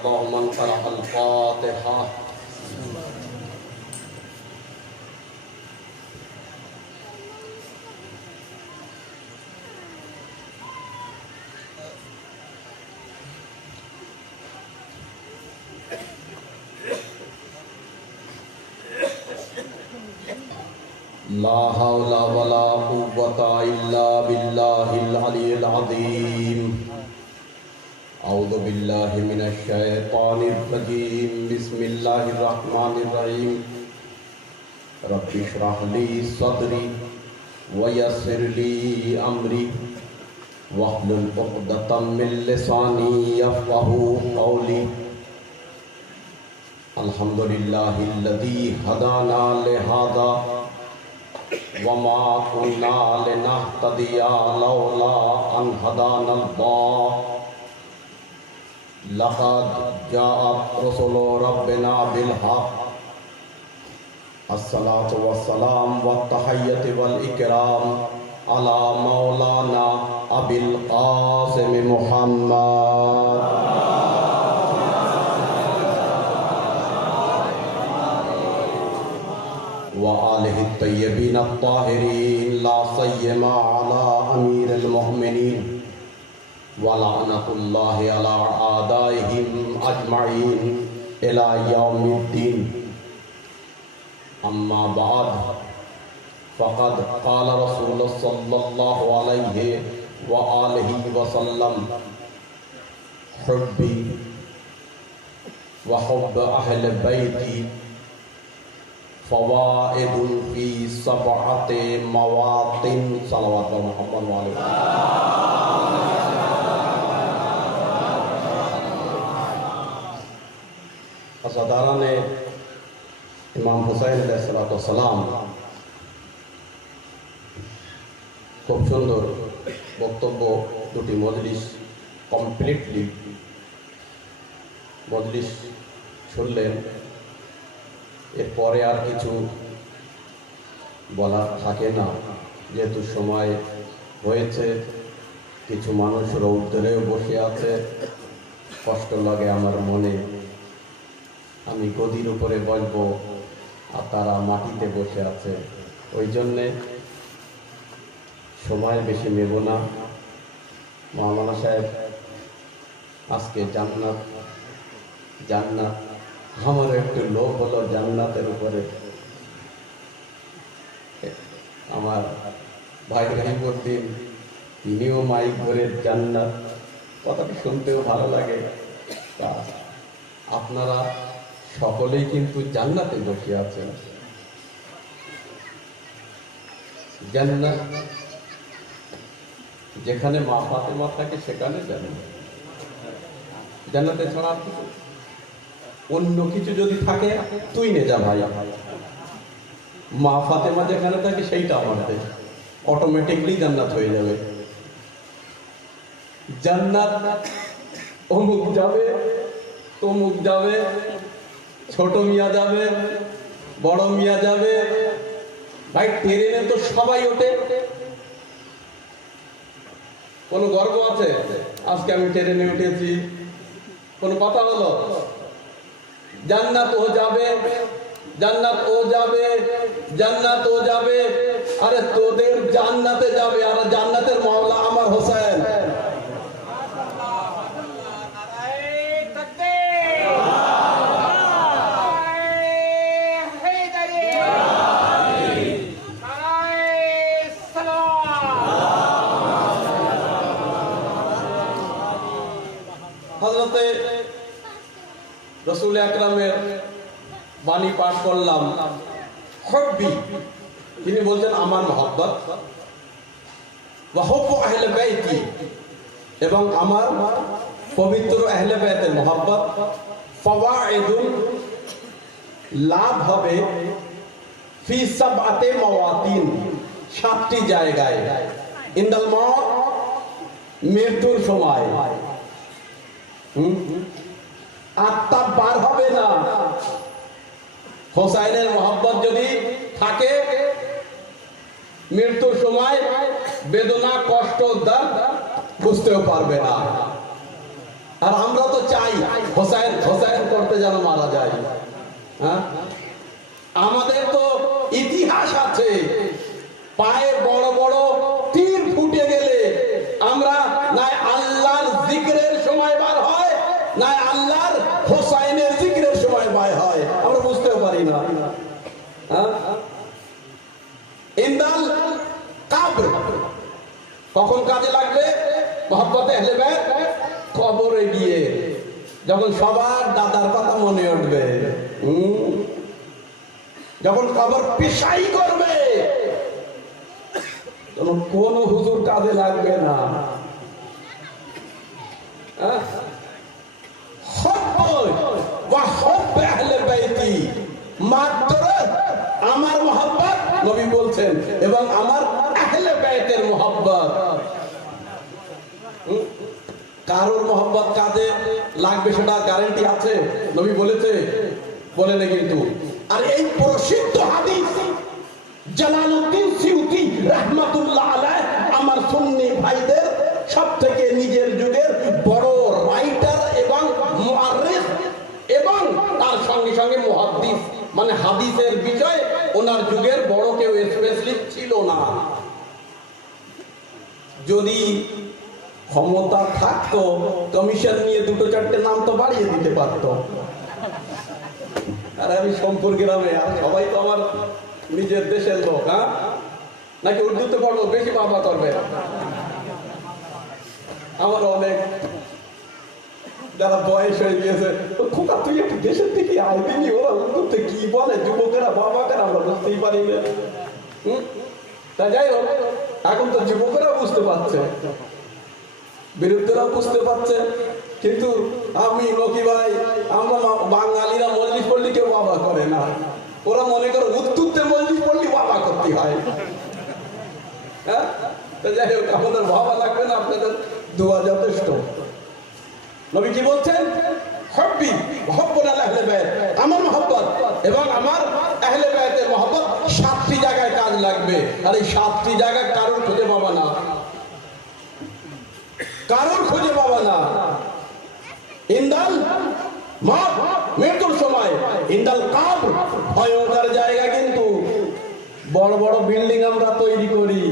الله من قرأ الفاتحة. لا حول ولا قوة إلا بالله العلي العظيم. أعوذ بالله من الشيطان الرجيم. بسم الله الرحمن الرحيم. رب اشرح لي صدري ويسر لي أمري واحلل عقدة من لساني يفقهوا قولي. الحمد لله الذي هدانا لهذا وما كنا لنهتدي لولا أن هدانا الله. لقد جاءت رسل ربنا بالحق. الصلاة والسلام والتحية والإكرام على مولانا أبي القاسم محمد وآله الطيبين الطاهرين، لا سيما على أمير المؤمنين، ولعنة الله على أعدائهم أجمعين إلى يوم الدين. أما بعد، فقد قال رسول صلى الله عليه وآله وسلم: حبي وحب أهل بيتي فوائد في 7 مواطن. صلوات محمد وعليه. असदारान इमाम हुसैन अलैहिस्सलाम खूब सुंदर বক্তব্য দুটি মজলিস কমপ্লিটলি মজলিস শুনলেন। এরপরে আর কিছু বলার থাকে না, যেহেতু সময় হয়েছে। কিছু মানুষ রৌদ্রেও বসে আছে, কষ্ট লাগে আমার মনে। আমি গদির উপরে বসবো আর তারা মাটিতে বসে আছে, ওই জন্যে সময় বেশি নেব না। মাওলানা সাহেব আজকে জান্নাত জান্নাত আমার একটু লোভ হলো জান্নাতের উপরে। আমার ভাই রহিমউদ্দিন তিনিও মাইক ধরে জান্নাত, কথাটা শুনতেও ভালো লাগে। আপনারা সকলেই কিন্তু জান্নাতে বসে আছেন। জান্নাত যেখানে মা ফাতেমা থাকে সেখানে জান্নাত। জান্নাতে ছাড়া কিছু অন্য কিছু যদি থাকে তুই নে যা ভাই। মা ফাতেমা যেখানে থাকে সেইটা আমাদের অটোমেটিকলি জান্নাত হয়ে যাবে। জান্নাত অমুক যাবে, তমুক যাবে, ছোট মিয়া যাবে, বড় মিয়া যাবে। ভাই ট্রেনে তো সবাই ওঠে, কোনো গর্ব আছে আজকে আমি ট্রেনে উঠেছি? কোন কথা হলো? জান্নাত ও যাবে, জান্নাত ও যাবে, জান্নাত ও যাবে। আরে তোদের জান্নাতে যাবে, আর জান্নাতের মাওলা আমার হোসেন। হযরতে রাসূল আকরামের বাণী পাঠ করলাম। হুব্বি, তিনি বলছেন আমার মহব্বত, ওয়া হুব্বু আহলে বাইতি, এবং আমার পবিত্র আহলে বাইতের মহব্বত। ফাওয়াইদুন, লাভ হবে, ফি 7 মাওয়াতিন, 7টি জায়গায়। ইনদাল মউত, মৃত্যুর সময়। আত্মা বার হবে না। হোসাইনের মহব্বত যদি থাকে, মৃত্যুর সময় বেদনা, কষ্ট, দর্দ বুঝতেও পারবে না। আর আমরা তো চাই হোসেন হোসেন করতে যেন মারা যায়। হ্যাঁ, আমাদের তো ইতিহাস আছে, পায়ে বড় বড় তীর ফুটে গেলে আমরা নাই আল্লাহর জিকিরের সময় বার হয়, নাই আল্লাহর হোসাইনের জিকিরের সময় বার হয়, আমরা বুঝতেও পারি না। হ্যাঁ, ইন্দাল কাবর কখন কাজে লাগবে? মহব্বতে আহলে বাইত কবরে গিয়ে যখন সবার দাদার কথা মনে উঠবে, যখন কবর পেশাই করবে, তখন কোন হুজুর কাজে লাগবে না। মাত্র আমার মহব্বত নবী বলছেন এবং আমার আহলে বাইতের মহব্বত। কারোর মহব্বত কাজে লাগবে সেটা গ্যারান্টি আছে? নবী বলেছে? বলেন কিন্তু। আর এই প্রসিদ্ধ হাদিস জালালউদ্দিন সিউতি রাহমাতুল্লাহ আলাইহি আমার সুন্নি ভাইদের সবথেকে নিজের যুগের বড় রাইটার এবং মুআররিখ এবং তার সঙ্গে সঙ্গে মুহাদ্দিস, মানে হাদিসের বিষয়ে ওনার যুগের বড় কেউ স্পেশালিস্ট ছিল না। যদি ক্ষমতা থাকতো কমিশন নিয়ে দুটো চারটে নাম তো বাড়িয়ে দিতে পারত। আর আমি সোমপুর গ্রামে, আর সবাই তো আমার নিজের দেশের লোক। হ্যাঁ, নাকি উর্দুতে পড়বো বেশি বাবা করবে? আমার অনেক যারা বয়স হয়ে গিয়েছে, খোকা তুই একটু দেশের দিকে আইবিনি, ওরা উর্দুতে কি বলে, যুবকেরা বাবাকেরা আমরা বুঝতেই পারি না। তা যাই হোক, এখন তো যুবকেরা বুঝতে পারছে, বিরুদ্ধেরাও বুঝতে পারছে, কিন্তু আমি নকি ভাই, আমরা বাঙালিরা মজলিস পড়লে কেউ বাবা করে না, ওরা মনে করে উত্তরতে মজলিস পড়লে বাবা করতে হয়। হ্যাঁ, যাই হোক, আমাদের ভাবা লাগবে না, আপনাদের দোয়া যথেষ্ট। নবী কি বলছেন? হব্বি মহব্বত আহলে বাইত, আমার মহব্বত এবং আমার আহলে বাইতের মহব্বত 7টি জায়গায় কাজ লাগবে। আর এই 7টি জায়গায় কারোর খুঁজে পাবা না, কারোর খুঁজে পাবা না। ইন্দাল মত, মৃত্যুর সময়, ইন্দাল কাবর ভয়ঙ্কর জায়গা। কিন্তু বড় বড় বিল্ডিং আমরা তৈরি করি,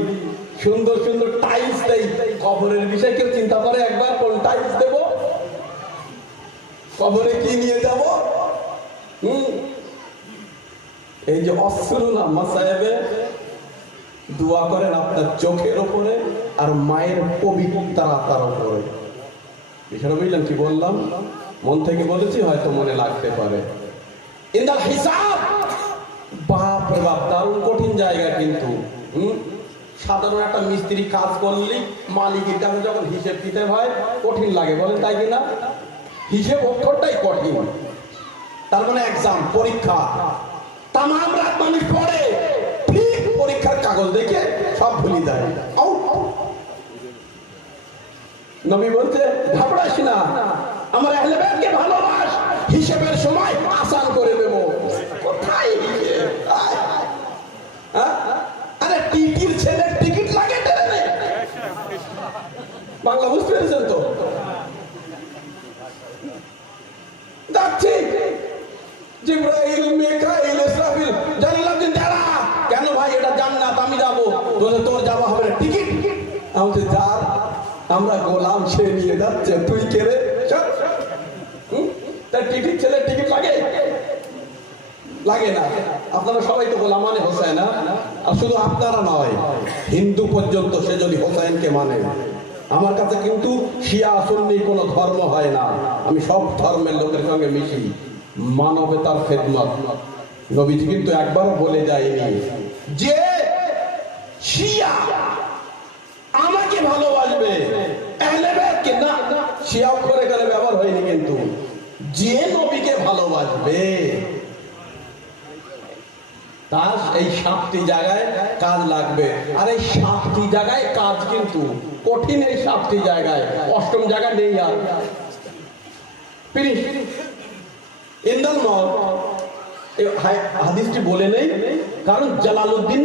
সুন্দর সুন্দর টাইলস দেই, কবরের বিষয়ে কেউ চিন্তা করে একবার কোন টাইলস দেব, কবরে কি নিয়ে যাব? এই যে অশ্রু না মাসায়েবে দোয়া করেন আপনার চোখের উপরে আর মায়ের পবিত্রতার উপরে। বিষয়টা বুঝলেন কি বললাম? মন থেকে বলেছি, হয়তো মনে লাগতে পারে। ইন্দাল হিসাব, বাপ রে বাপ, দারুণ কঠিন জায়গা। কিন্তু সাধারণ একটা মিস্ত্রি কাজ করলে মালিকের কাছে যখন হিসেব দিতে হয় কঠিন লাগে, বলেন তাই কিনা? হিসেব অক্ষরটাই কঠিন। তার মানে এক্সাম, পরীক্ষা, তাম রাত মানুষ পড়ে, ঠিক পরীক্ষার কাগজ দেখে সব ভুলে যায়। নবী বলছে ঘাবড়াস না, আমার আহলে বাইতকে ভালোবাস, হিসেবের সময় আসান করে দেব। কোথায় হিসেব? আরে টিকির ছেলের টিকিট লাগে ট্রেনে, বাংলা বুঝতে পেরেছেন তো? যাচ্ছি, জিবরাইল, মিকাইল, ইসরাফিল, জালালউদ্দিন দাঁড়া। কেন ভাই? এটা জান্নাত, আমি যাবো। তোর যাওয়া হবে না, টিকিট। আমাদের যার আমরা গোলাম, সে নিয়ে যাচ্ছে, তুই কে রে? তার টিকিট ছেলের টিকিট লাগে? লাগে না। আপনারা সবাই তো গোলাম মানে হোসেন। আর শুধু আপনারা নয়, হিন্দু পর্যন্ত সে যদি হোসেনকে মানে। আমার কাছে কিন্তু শিয়া সুন্নি কোনো ধর্ম হয় না, আমি সব ধর্মের লোকের সঙ্গে মিশি। মানবতার খেদমত নবীজি কিন্তু একবারও বলে যায়নি যে শিয়া আমাকে ভালোবাসবে, আহলে বাইতকে না। শিয়া করে করে ব্যবহার হয়নি, কিন্তু যে নবীকে ভালোবাসবে তার এই 7টি জায়গায় কাজ লাগবে। আর এই 7টি জায়গায় কাজ কিন্তু কঠিন। এই 7টি জায়গায় 8ম জায়গা নেই। আর ইন্দাল মত, হাদিসটি বলে নেই, কারণ জালালউদ্দিন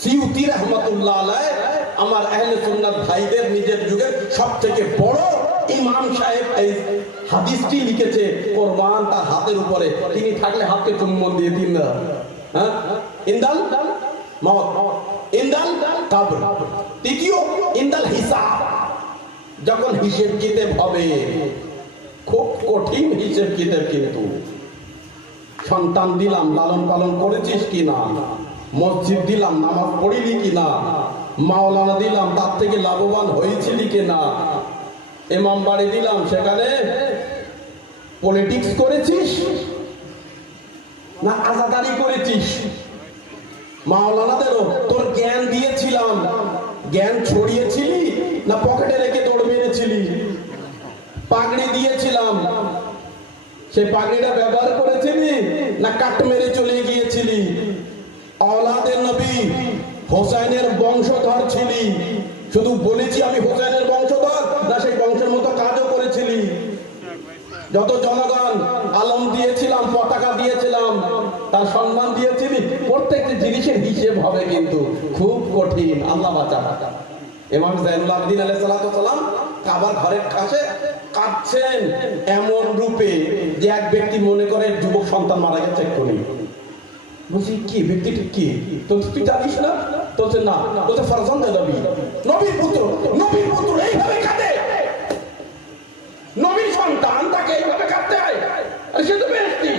সিউতি রাহমাতুল্লাহ আলাইহি আমার আহলে সুন্নাত ভাইদের নিজের যুগের সবথেকে বড় ইমাম সাহেব এই হাদিসটি লিখেছে, কোরআন তার হাতের উপরে, তিনি থাকলে হাতকে চুম্বন দিয়ে দিন না। হ্যাঁ, ইন্দাল মওত, ইন্দাল কবর। তৃতীয় ইন্দাল হিসাব, যখন হিসেব কিতাব হবে, খুব কঠিন হিসেব কিতাব। কিন্তু সন্তান দিলাম, লালন পালন করেছিস কিনা, মসজিদ দিলাম, নামাজ পড়িলি কিনা, মাওলানা দিলাম, তার থেকে লাভবান হয়েছিলি কিনা, ইমাম বাড়ি দিলাম, সেখানে পলিটিক্স করেছিস না আজাদারি করেছিস। মাওলানাদেরও তোর জ্ঞান দিয়েছিলাম, জ্ঞান ছড়িয়েছিলি না পকেটে রেখে দৌড় মেরেছিলি। পাগড়ি দিয়েছিলাম, সেই পাগড়িটা ব্যবহার করেছিলি না কাট মেরে চলে গিয়েছিলি। আওলাদে নবী হোসেনের বংশধর ছিলি, শুধু বলেছি আমি হোসেনের বংশধর, না সেই বংশের মতো কাজও করেছিলি। যত জনগণ আলম দিয়েছিলাম, পতাকা দিয়েছিলাম, তার সম্মান দিয়েছিলি। প্রত্যেকটি জিনিসের হিসেব হবে, কিন্তু খুব কঠিন। আল্লাহ বাঁচা। ইমাম জাইনুল আবেদিন আলাইহিস সালাতু সালাম কাবার ঘরের কাছে কাঁদছেন এমন রূপে যে এক ব্যক্তি মনে করে যুবক সন্তান মারা গেছে এক্ষুনি। বলছি কি ব্যক্তিটা কি, তুই জানিস না? বলছে না। বলছে ফারজান্দে নবী, নবীর পুত্র, নবীর পুত্র এইভাবে কাঁদে, নবীর সন্তান, তাকে এইভাবে কাঁদতে হয়? আরে সে তো বেহেশতি,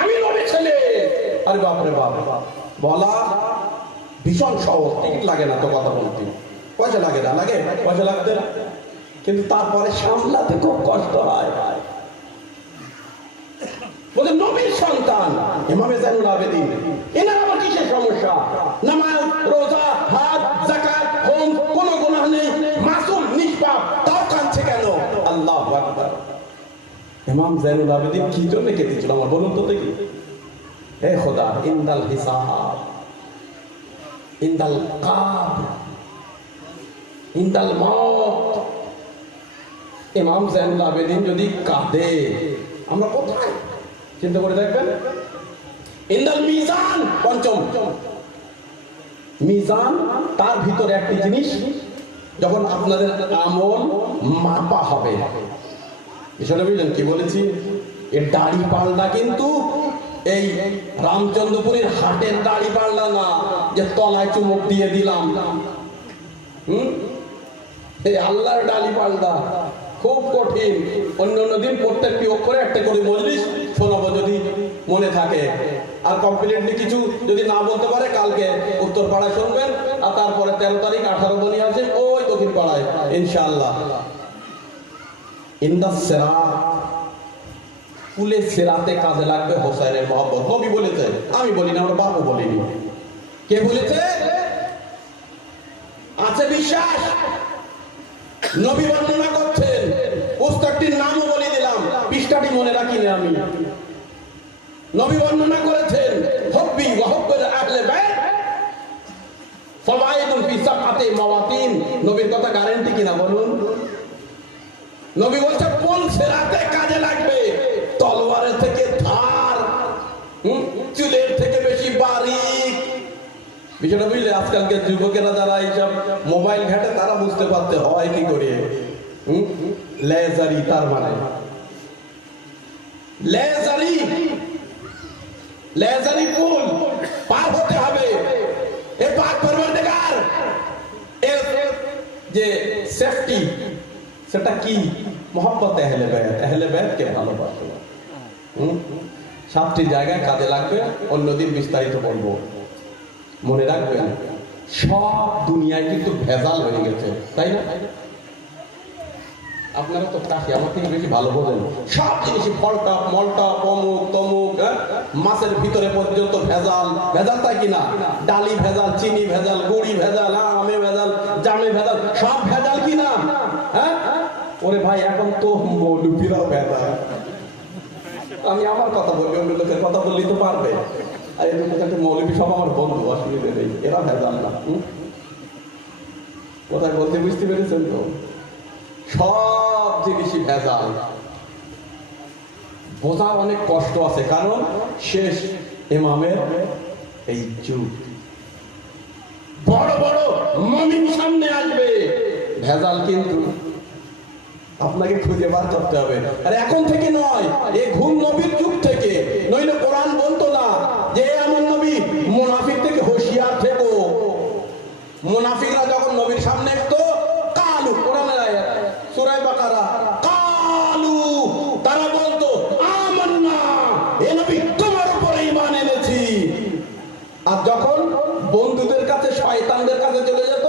আমি নবীর ছেলে। আরে বাপরে বাপ, বলা ভীষণ সহজ, টিকিট লাগে না তো কথা বলতে, পয়সা লাগে না, লাগে পয়সা লাগতে না, কিন্তু তারপরে সামলাতে খুব কষ্ট হয়। বলে নবীর সন্তান ইমাম জাইনুল আবেদিন, এনার আবার কিসের সমস্যা? নামাজ, রোজা, হজ, যাকাত, হোম, কোনো গুনাহ নেই, মাসুম, নিষ্পাপ, তাও কাঁদছে কেন? আল্লাহু আকবার। ইমাম জাইনুল আবেদিন কি জন্য কেঁদেছিল আমার বলুন তো দেখি? হে খোদা, ইন্দাল হিসাব, ইন্দাল কাব, ইন্দাল মওত। ইমাম জাইনুল আবেদিন যদি কাঁদে, আমরা কোথায়? চিন্তা করে দেখবেন। ইন্দাল মিজান, পঞ্চম মিজান, তার ভিতরে একটি জিনিস, যখন আপনাদের আমল মাপা হবে, বিষয়টা বুঝলেন কি বলেছি? এর দাড়ি পাল্লা কিন্তু এই রামচন্দ্রপুরের হাটের দাড়ি পাল্লা না, যে তলায় চুমুক দিয়ে দিলাম। এই আল্লাহর দাড়ি পাল্লা খুব কঠিন। অন্য দিন প্রত্যেকটি অক্ষরে একটা করে মজলিস শোনাবো যদি মনে থাকে। আর কমপ্লিটলি কিছু যদি না বলতে পারে, কালকে উত্তর পাড়ায় শুনবেন, আর তারপরে 13 তারিখ 18 বনি আছে ওই দক্ষিণ পাড়ায় ইনশাআল্লাহ। ইন্দা সিরাত, কুলে সিরাতে কাজে লাগবে হোসেনের মহব্বত। নবী বলেছে, আমি বলি না, আমার বাপও বলিনি। কে বলেছে? আছে বিশ্বাস, নবী বর্ণনা করছেন। পুস্তকটির নামও বলে দিলাম, পৃষ্ঠাটি মনে রাখিনি আমি। নবী বর্ণনা করেছেন, হুব্বি ওয়া হুব্বুল আহলে বাইত ফাওয়াইদুন ফি সাবআতি মাওয়াতিন। নবীর কথা গ্যারান্টি কিনা বলুন? নবী বলছে পুল সিরাতে কাজে লাগবে, তলোয়ারের থেকে ধার, চুলের থেকে বেশি বারিক। বিষয়টা বুঝলে? আজকালকার যুবকেরা যারা এইসব মোবাইল ঘাটে, তারা বুঝতে পারতে হয় কি করে। লেজারি, তার মানে লেজারি, লেজারি পুল পার হতে হবে। এ পাক পরওয়ারদিগার এর যে সেফটি, সেটা কি? মোহাব্বত আহলে বাইত, আহলে বাইতকে ভালোবাসা। 7টি জায়গায় কাজে লাগবে, অন্যদিন বিস্তারিত বলবো। মনে রাখবেন, সব দুনিয়ায় কিন্তু ভেজাল হয়ে গেছে, তাই না? আপনারা তো কাকে আমার থেকে বেশি ভালো বোঝেন। সব জিনিসই ফলটপ, মলটপ, অমুক তমুক, মাছের ভিতরে পর্যন্ত ভেজাল। ভেজাল তাই কিনা? ডালি ভেজাল, চিনি ভেজাল, গুড়ি ভেজাল, আমে ভেজাল, জামে ভেজাল, সব ভেজাল কিনা? হ্যাঁ ওরে ভাই, এখন তো মৌলবীরাও ভেজাল। আমি আমার কথা বলি, অন্য লোকের কথা বললেই তো পারবে। আর এই মৌলবী সব আমার বন্ধু, অসুবিধা নেই, এরা ভেজাল না। কোথায় বলতে বুঝতে পেরেছেন তো? সব জিনিসই ভেজাল। বোঝার অনেক কষ্ট আছে, কারণ শেষ ইমামের এই যুগ। বড় বড় মুমিন সামনে আসবে, ভেজাল কিন্তু আপনাকে খুঁজে বার করতে হবে। আর এখন থেকে নয়, এই ঘুম নবীর যুগ থেকে, নইলে কোরআন বলতো না যে এমন নবী মুনাফিক থেকে হুঁশিয়ার থেকো। মুনাফিকরা যখন নবীর সামনে আসতো, কালু, কোরআনের আয়াত সূরা বাকারা, কালু, তারা বলতো আমান্না, এ নবী তোমার উপরে ঈমান এনেছি। আর যখন বন্ধুদের কাছে, শয়তানদের কাছে চলে যেত,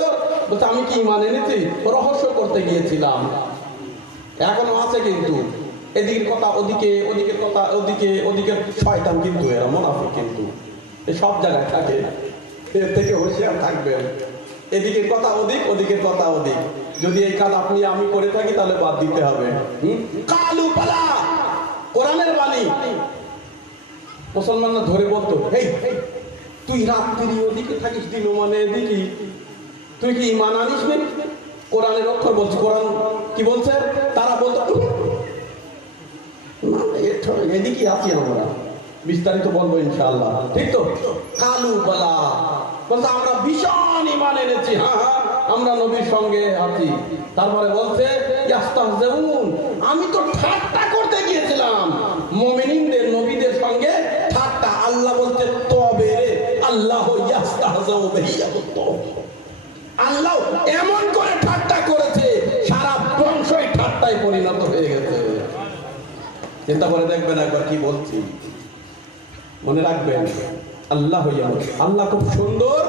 বলতো আমি কি ঈমান এনেছি, রহস্য করতে গিয়েছিলাম। এখনো আছে কিন্তু এদিকে কথা ওদিকে, ওদিকে কথা ওদিকে, ওদিকে শয়তান কিন্তু এরা মুনাফিক কিন্তু সব জায়গায় থাকে। এর থেকে হুঁশিয়ার থাকবেন। এদিকে কথা ওদিক, ওদিকে কথা ওদিক। যদি এই কাজ আপনি আমি করে থাকি তাহলে বাদ দিতে হবে। কালু পালা, কোরআনের বাণী। মুসলমানরা ধরে বলতো, এই তুই রাত্রি ওদিকে থাকিস, দিন মানে এদিকে, তুই কি ঈমান আনিস নি? কোরআনের অক্ষর বলছি, কোরআন কি বলছে? তারা বলতো এদিকে আছি আমরা, বিস্তারিত বলবো ইনশাআল্লাহ, ঠিক তো? কালু বালা বলছে আমরা ভীষণ ঈমান এনেছি, হ্যাঁ হ্যাঁ আমরা নবীর সঙ্গে আছি। তারপরে বলছে ইয়াস্তাহজিউন, আমি তো ঠাট্টা করতে গিয়েছিলাম মুমিনদের, নবীদের সঙ্গে ঠাট্টা। আল্লাহ বলছে তবে রে আল্লাহ ইয়াস্তাহজিউ বিহিয়াত, আল্লাহ এমন করে ঠাট্টা করেছে সারা বংশই ঠাট্টায় পরিণত হয়ে গেছে। চিন্তা করে দেখবেন একবার কি বলছি, মনে রাখবেন। আল্লাহ আল্লাহ খুব সুন্দর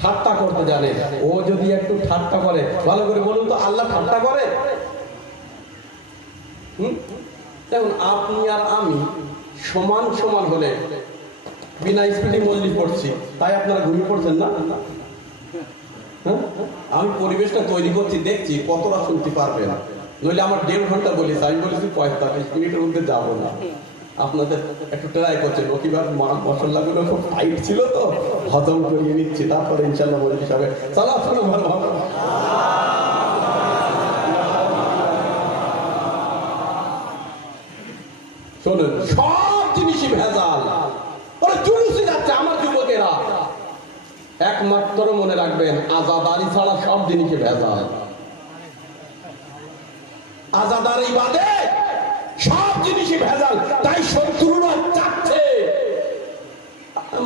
ঠাট্টা করতে জানে। ও যদি একটু ঠাট্টা করে, ভালো করে বলুন তো, আল্লাহ ঠাট্টা করে? দেখুন আপনি আর আমি সমান সমান হলে বিনা স্পিডে মজলি পড়ছি, তাই আপনারা ঘুমিয়ে পড়ছেন না? আমি পরিবেশটা তৈরি করছি, দেখছি কতটা শুনতে পারবেন। নইলে আমার 1.5 ঘন্টা বলেছি, আমি বলেছি 45 মিনিটের মধ্যে যাবো না। আপনাদের একটু ট্রাই করছেন, ওকিবার মশলাগুলো খুব টাইট ছিল তো হজম করিয়ে নিচ্ছি, তারপরে ইনশাল্লাহ বলে হিসাবে চালা শোনো ভালো ভালো। শোনেন, সব জিনিসই ভেজাল, ওরা জুলুসে যাচ্ছে আমার যুবকেরা। একমাত্র মনে রাখবেন, আজাদারি ছাড়া সব জিনিসই ভেজাল। আজাদারি বাদে সব জিনিসই ভেজাল। তাই শত্রুরা চাচ্ছে,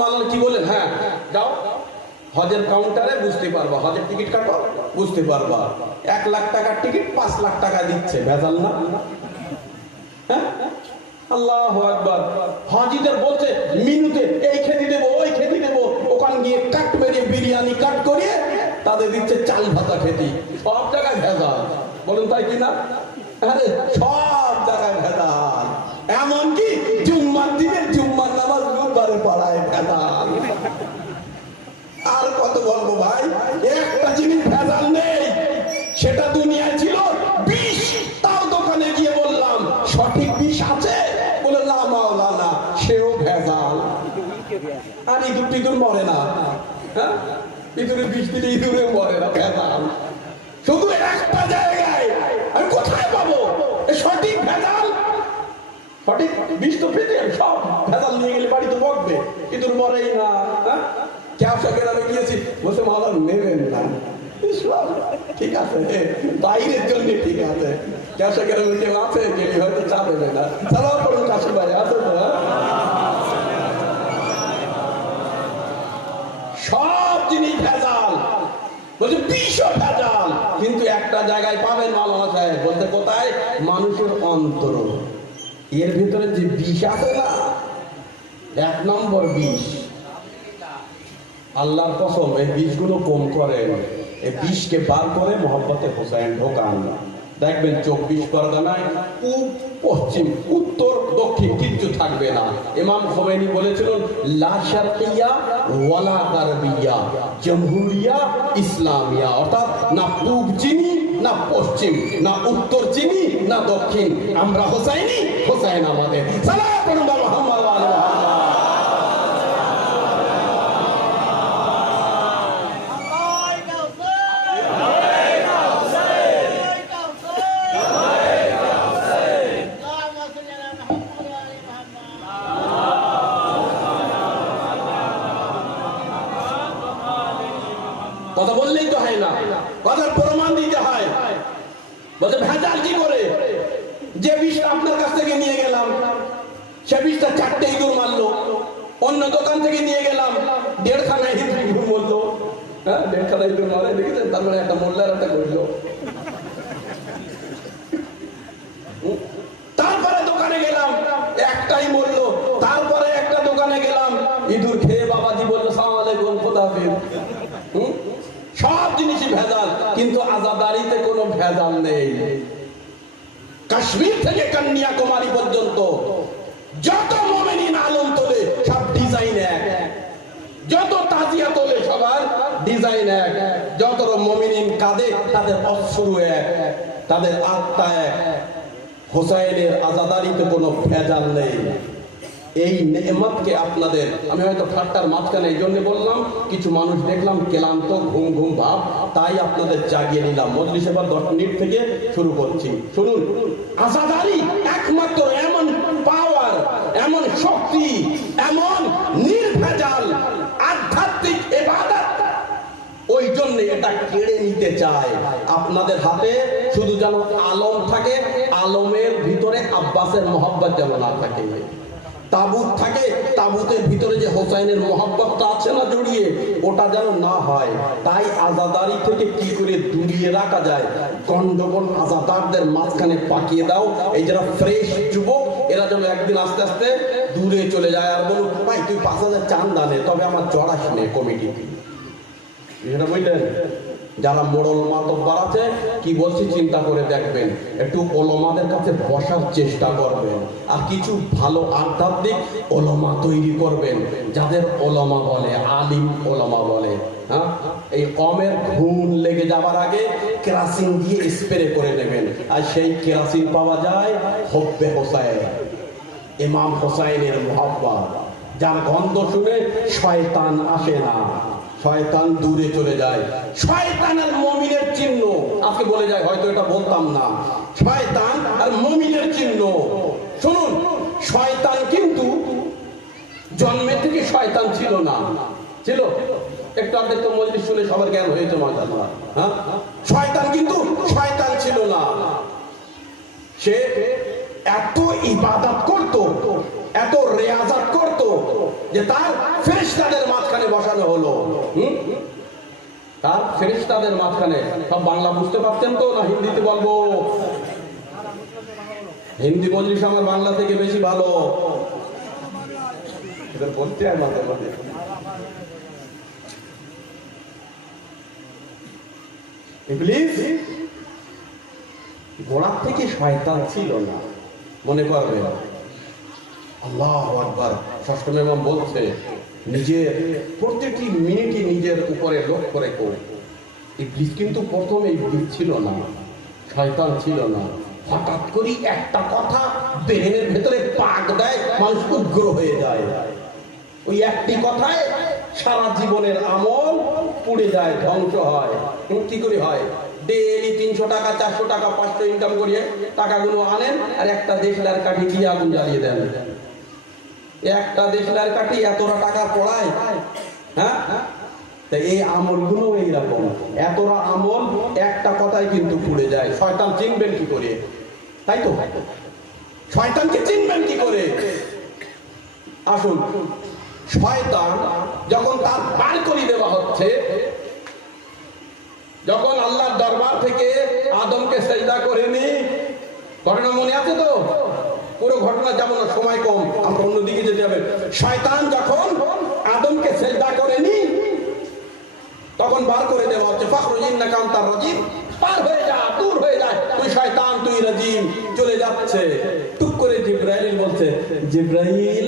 মালান কি বলেন, হ্যাঁ যাও হজের কাউন্টারে, বুঝতে পারবা, হজের টিকিট কাটো, বুঝতে পারবা 1 লাখ টাকার টিকিট 5 লাখ টাকা দিচ্ছে, ভেজাল না? হ্যাঁ, আল্লাহু আকবার। হাজিদের বলছে মিনুতে এই খেতে দেবো, ওই খেতে দেবো, ওখানে গিয়ে কাট মেরে বিরিয়ানি কাট করিয়ে তাদের দিচ্ছে চাল ভাতা খেতে। সব জায়গায় ভেজাল, বলুন তাই কিনা? আরে সব জায়গায় ভেজাল। এমনকি জুম্মার দিনে জুম্মার নামাজ বুধবারে পড়ায় ভেজাল। আর কত বলবো ভাই, একটা জিনিস ভেজাল নেই, সেটা দুনিয়ায় ছিল বিষ। তাও দোকানে গিয়ে বললাম সঠিক বিষ আছে, বলে না মাওলানা, সেও ভেজাল। আর ইঁদুর টিঁদুর মরে না, হ্যাঁ ইঁদুরে বিষ দিলে ইঁদুরে মরে না, ভেজাল। শুধু একটা জায়গায় আমি কোথায় পাবো সঠিক ভেজাল? সঠিক বিষ তো পেতে, সব ভেজাল নিয়ে গেলে বাড়িতে বকবে, ইঁদুর মরেই না। ক্যাবসা গ্রামে গিয়েছি, বলছে মালা নেবেন না, ঠিক আছে বাইরের জন্য ঠিক আছে। ক্যাবসা গ্রামে কেউ আছে যে হয়তো চা দেবে না, সালাম করুন কাশি ভাই আছে তো? সব জিনিস ভেজাল, বলছে বিষও ভেজাল। কিন্তু একটা জায়গায় পাবেন মাওলানা সাহেব, বলতে কোথায়? মানুষের অন্তর। এর ভিতরে যে বিষ আছে না, 1 নম্বর বিষ। আল্লাহর কসম, এই বিষগুলো কম করে, এই বিষকে বার করে মোহাম্মতে হোসেন ঢোকান। দেখবেন 24 পরগনায় পূব পশ্চিম উত্তর দক্ষিণ কিচ্ছু থাকবে না। ইমাম খোমেনি বলেছিলেন লা শারকিয়া ওয়ালা গারবিয়া জামহুরিয়া ইসলামিয়া, অর্থাৎ না পূব চিনি না পশ্চিম, না উত্তর চিনি না দক্ষিণ, আমরা হোসাইনি, হোসেন আমাদের। সালাম করুন মুহাম্মদ ওয়া আলি মুহাম্মদ। কথা বললেই তো হয় না, কথার প্রমাণ দিতে হয়। বলছে ভেজাল বিষটা আপনার কাছ থেকে নিয়ে গেলাম, সে বিষটা 4টে ইঁদুর মারলো। অন্য দোকান থেকে নিয়ে গেলাম, 1.5খানা ইঁদুর মরলো। হ্যাঁ, 1.5খানা ইঁদুর মারে, দেখেছেন? তার মানে একটা মরলো আর একটা করলো। তারপরে দোকানে গেলাম, একটাই মরলো। তারপরে একটা দোকানে গেলাম, ইঁদুর খেয়ে বাবাজি বললো সালাম আলাইকুম, খোদা হাফেজ। সব জিনিসই ভেজাল, কিন্তু আজাদারিতে কোনো ভেজাল নেই। কাশ্মীর থেকে কন্যাকুমারী পর্যন্ত যত মুমিনিন আলম তোলে সব ডিজাইন এক, যত তাজিয়া তোলে সবার ডিজাইন এক, যত মুমিনিন কাঁদে তাদের অশ্রু এক, তাদের আত্মা এক। হোসাইনের আজাদারিতে কোনো ভেজাল নেই। এই নেয়ামতকে আপনাদের আমি হয়তো ঠাট্টার মাঝখানে এই জন্য বললাম, কিছু মানুষ দেখলাম ক্লান্ত, ঘুম ঘুম ভাব, তাই আপনাদের জাগিয়ে নিলাম। মজলিস এবার 10 মিনিট থেকে শুরু করছি। শুনুন, আজাদারি একমাত্র এমন পাওয়ার, এমন শক্তি, এমন নির্ভেজাল আধ্যাত্মিক ইবাদত, ওই জন্য এটা কেড়ে নিতে চায় আপনাদের হাতে। শুধু যেন আলম থাকে, আলমের ভিতরে আব্বাসের মোহাব্বত যেন না থাকে। তাবুত থাকে, তাবুতের ভিতরে যে হোসাইনের মোহাব্বতটা আছে না জড়িয়ে, ওটা যেন না হয়। তাই আজাদারি থেকে কি করে দূরিয়ে রাখা যায়, গন্ডগোল আজাদারদের মাঝখানে পাকিয়ে দাও। এই যারা ফ্রেশ যুবক, এরা যেন একদিন আস্তে আস্তে দূরে চলে যায় আর বলুক, ভাই তুই 5,000 চাঁদা নে, তবে আমার জড়াস নে কমিটি। এটা বুঝলেন? যারা মোড়ল মাতব্বর আছে, কি বলছি চিন্তা করে দেখবেন, একটু ওলামাদের কাছে বসার চেষ্টা করবেন, আর কিছু ভালো আধ্যাত্মিক ওলামা তৈরি করবেন, যাদের ওলামা বলে, আলিম ওলামা বলে। হ্যাঁ, এই কমের ঘুম লেগে যাবার আগে কেরাসিন দিয়ে স্প্রে করে নেবেন। আর সেই কেরাসিন পাওয়া যায় হব্বে হোসাইন, ইমাম হোসাইনের মুহাব্বত, যার গন্ধ শুনে শয়তান আসে না, শয়তান দূরে চলে যায়। শয়তান আর মুমিনের চিহ্ন, আজকে বলে যায়, হয়তো এটা বলতাম না, শয়তান আর মুমিনের চিহ্ন। শুনুন, শয়তান কিন্তু জন্মে থেকে শয়তান ছিল না, ছিল একটু আগে তো মজলিস শুনে সবার জ্ঞান হয়েছে মাশাআল্লাহ। হ্যাঁ, শয়তান কিন্তু শয়তান ছিল না। সে এত ইবাদত করত, এত রিয়াজত করত, যে তার ফেরেশতাদের মাঝখানে বসানো হলো। তার ফেরেশতাদের মাঝখানে। সব বাংলা বুঝতে পারছেন তো, না হিন্দিতে বলবো? হিন্দি মজলিস আমার বাংলা থেকে বেশি ভালো, বলতে হয় মাঝে মাঝে। ইবলিস গোড়ার থেকে শয়তান ছিল না, মনে করবেন। আল্লাহু আকবার। ষষ্ঠ ইমাম বলছে, নিজের প্রত্যেকটি মিনিটই নিজের উপরে লক্ষ্য রেখো। ইবলিস কিন্তু প্রথমে ইবলিস ছিল না, শয়তান ছিল না। হঠাৎ করে একটা কথা ব্রেনের ভেতরে পাক দেয়, মানুষ উগ্র হয়ে যায়। ওই একটি কথায় সারা জীবনের আমল পুড়ে যায়, ধ্বংস হয়। কি করে হয়? ডেইলি 300 টাকা, 400 টাকা, 500 ইনকাম করিয়ে টাকাগুলো আনেন, আর একটা দেশলার কাঠি দিয়ে আগুন জ্বালিয়ে দেন। একটা দেশলার কাঠি এতটা টাকা পড়ায়। হ্যাঁ, এই আমলগুলো এইরকম, এতটা আমল একটা কথায় কিন্তু পুড়ে যায়। শয়তান চিনবেন কি করে? তাই তো, শয়তানকে চিনবেন কি করে? আসুন, শয়তান যখন তার বার করে দেওয়া হচ্ছে, যখন আল্লাহর দরবার থেকে আদমকে সেজদা করেনি, ঘটনা মনে আছে তো? পুরো ঘটনা যাব না, সময় কম, আমরা অন্যদিকে যেতে হবে। শয়তান যখন আদমকে সেজদা করেনি, তখন বার করে দেওয়া হচ্ছে, ফাখরুজ ইন্নাকা আনতার রাজিম, পার হয়ে যা, দূর হয়ে যায়, তুই শয়তান, তুই রাজিম, চলে যাচ্ছে। টুক করে জিবরাইল বলছে, জিবরাইল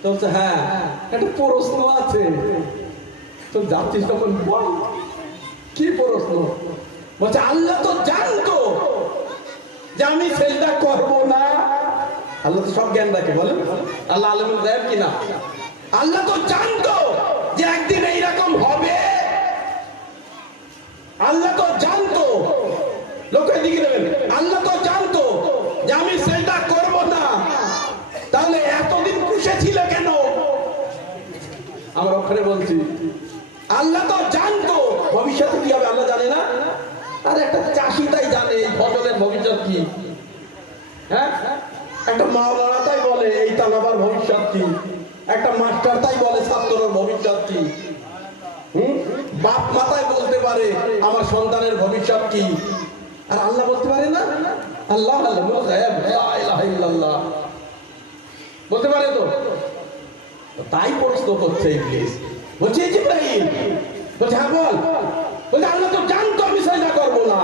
তো বলছে, হ্যাঁ একটা প্রশ্ন আছে। তো যাচ্ছিস তখন বল, কি প্রশ্ন? বলছে, আল্লাহ তো জানতো যে আমি সেজদা করবো না। আল্লাহ তো সব জ্ঞান রাখে, বলেন আল্লাহ আলমুল গায়ব কিনা? আল্লাহ তো জানতো যে একদিন এইরকম হবে। আল্লাহ তো জানতো, লোকের দিকে দেবেন, আল্লাহ তো জানতো যে আমি সেজদা করবো না। তাহলে এতদিন পুষে ছিল কেন? আমরা ওখানে বলছি, আল্লাহ তো জানতো ভবিষ্যতে কি হবে, আল্লাহ জানে না? আর একটা চাষি তাই জানে এই ফসলের ভবিষ্যৎ কি। হ্যাঁ, একটা মাওলানা তাই বলে এই তালাবার ভবিষ্যৎ কি, একটা মাস্টার তাই বলে ছাত্রের ভবিষ্যৎ কি, বাপ মাতাই বলতে পারে আমার সন্তানের ভবিষ্যৎ কি, আর আল্লাহ বলতে পারে না? আল্লাহ বলতে পারে তো? তাই প্রশ্ন করছে ইবলিস, বলছে জিবরাইল, বলছে হ্যাঁ বল। বলছে আল্লাহ তো জানতো আমি সেজদা করব না,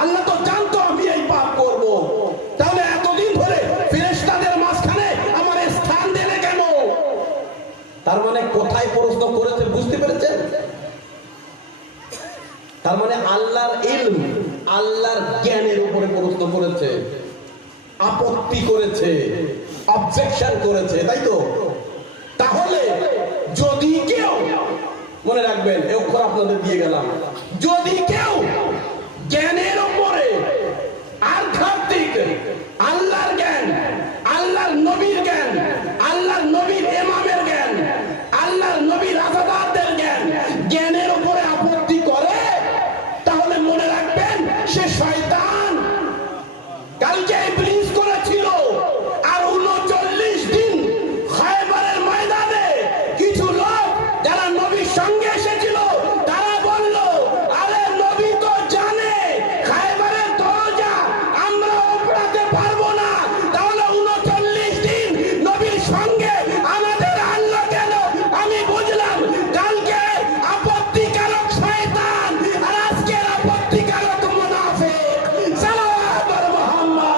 আল্লাহ তো জানতো আমি এই পাপ করব, তাহলে এতদিন ধরে ফেরেশতাদের মাঝখানে আমার স্থান দিলে কেন? তার মানে কোথায় প্রশ্ন করেছে বুঝতে পেরেছেন? তার মানে আল্লাহর ইলম, আল্লাহর জ্ঞানের উপরে প্রশ্ন করেছে, আপত্তি করেছে, অবজেকশন করেছে, তাই তো? তাহলে যদি কেউ, মনে রাখবেন এই অক্ষর আপনাদের দিয়ে গেলাম, যদি কেউ জ্ঞানের উপরে আর ঘাটতিক, আল্লাহর জ্ঞান, আল্লাহর নবীর জ্ঞান, আল্লাহর নবীর ইমামের জ্ঞান, আল্লাহর নবীর আজাদারদের জ্ঞান, জ্ঞানের উপরে আপত্তি করে, তাহলে মনে রাখবেন সে শয়তান। কালকে ইবলিস করেছিল, আর 39 দিন খায়বারের ময়দানে কিছু লোক যারা নবীর সঙ্গে এসেছিল তারা বলল, আরে নবী তো জানে খায়বারের দরজা আমরা উপড়াতে পারবো না, তাহলে 39 দিন নবীর সঙ্গে আমাদের আল্লাহ কেন? আমি বুঝলাম কালকে আপত্তিকারক শয়তান আর আজকের আপত্তিকারক মুনাফিক। সালাওয়াত আলা মুহাম্মদ।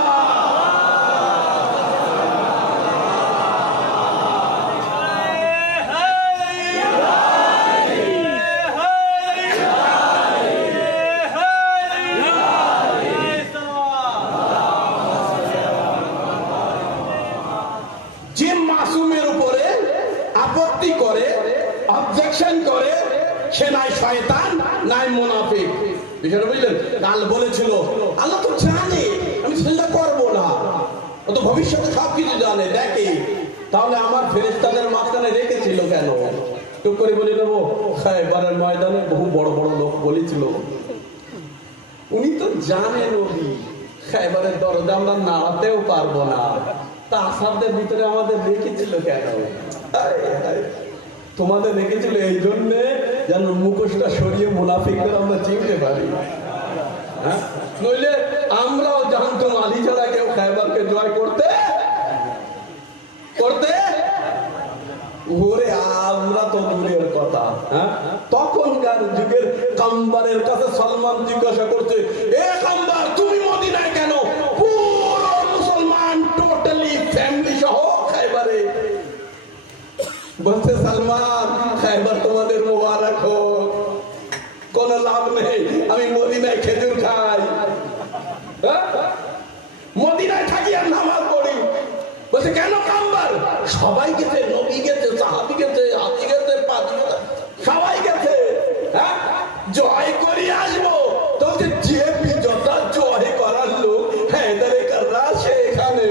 যে মাসুমের উপরে আপত্তি করে, অবজেকশন করে, সে নাই শয়তান নাই মুনাফিক। বিষয়টা বুঝলেন? কাল বলেছিল আল্লাহ তো জানে আমি সেটা করব না, ও তো ভবিষ্যতে সবকিছু জানে, দেখে, তাহলে আমার ফেরেশতাদের মাঝখানে রেখেছিল কেন? চুপ করে বলে নেবো, খায়বারের ময়দানে বহু বড় বড় লোক বলেছিল, উনি তো জানেন নবী খায়বারের দরজা আমরা নাড়াতেও পারবো না, তা আসারদের ভিতরে আমাদের রেখেছিল কেন? তোমাদের রেখেছিল এই জন্যে যেন মুখোশটা সরিয়ে মুনাফিকদের আমরা চিনতে পারি। হ্যাঁ, নইলে আমরাও জানতাম আলী ছাড়া কেউ খায়বারকে জয় করতে করতে ওরে আমরা তো দূরের কথা। হ্যাঁ, তখনকার যুগের কাম্বারের কাছে সালমান জিজ্ঞাসা করছে, এ কাম্বার তুমি মদিনায় কেন? পুরো মুসলমান টোটালি ফ্যামিলি সহ খায়বারে। বলছে সালমান, খায়বার তোমাদের মোবারক হোক, কোন লাভ নেই, আমি মদিনায় খেজুর খাই, মদিনায় থাকি আর নামাজ পড়ি। বলছে কেন কাম্বার? সবাই গেছে, নবী গেছে, সাহাবী গেছে, হাজি গেছে, পাজি গেছে, সবাই গেছে, হ্যাঁ জয় করে আসবো। তো যে বিজতা জয় করার লোক হায়দারে কাররা সে এখানে,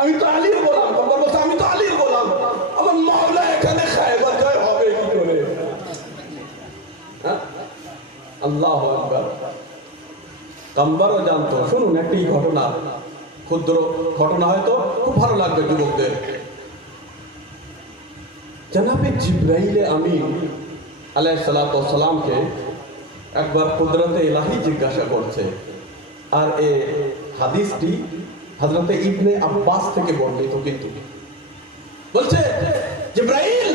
আমি তো আলীর গোলাম। কাম্বার বলছে আমি তো আলীর গোলাম, আমার মাওলা এখানে খায়বার জয় হবে কি করে? আল্লাহু আকবার। কাম্বারও জানতো। শুনুন একটি ঘটনা, ক্ষুদ্র ঘটনা, হয়তো খুব ভালো লাগবে যুবকদের। জনাবে জিবরাইল আমিন আলাইহিস সালাতু ওয়াস সালামকে একবার কুদরতে ইলাহি জিজ্ঞাসা করছে, আর এই হাদিসটি হযরতে ইবনে আব্বাস থেকে বর্ণিত। কিন্তু বলছে জিবরাইল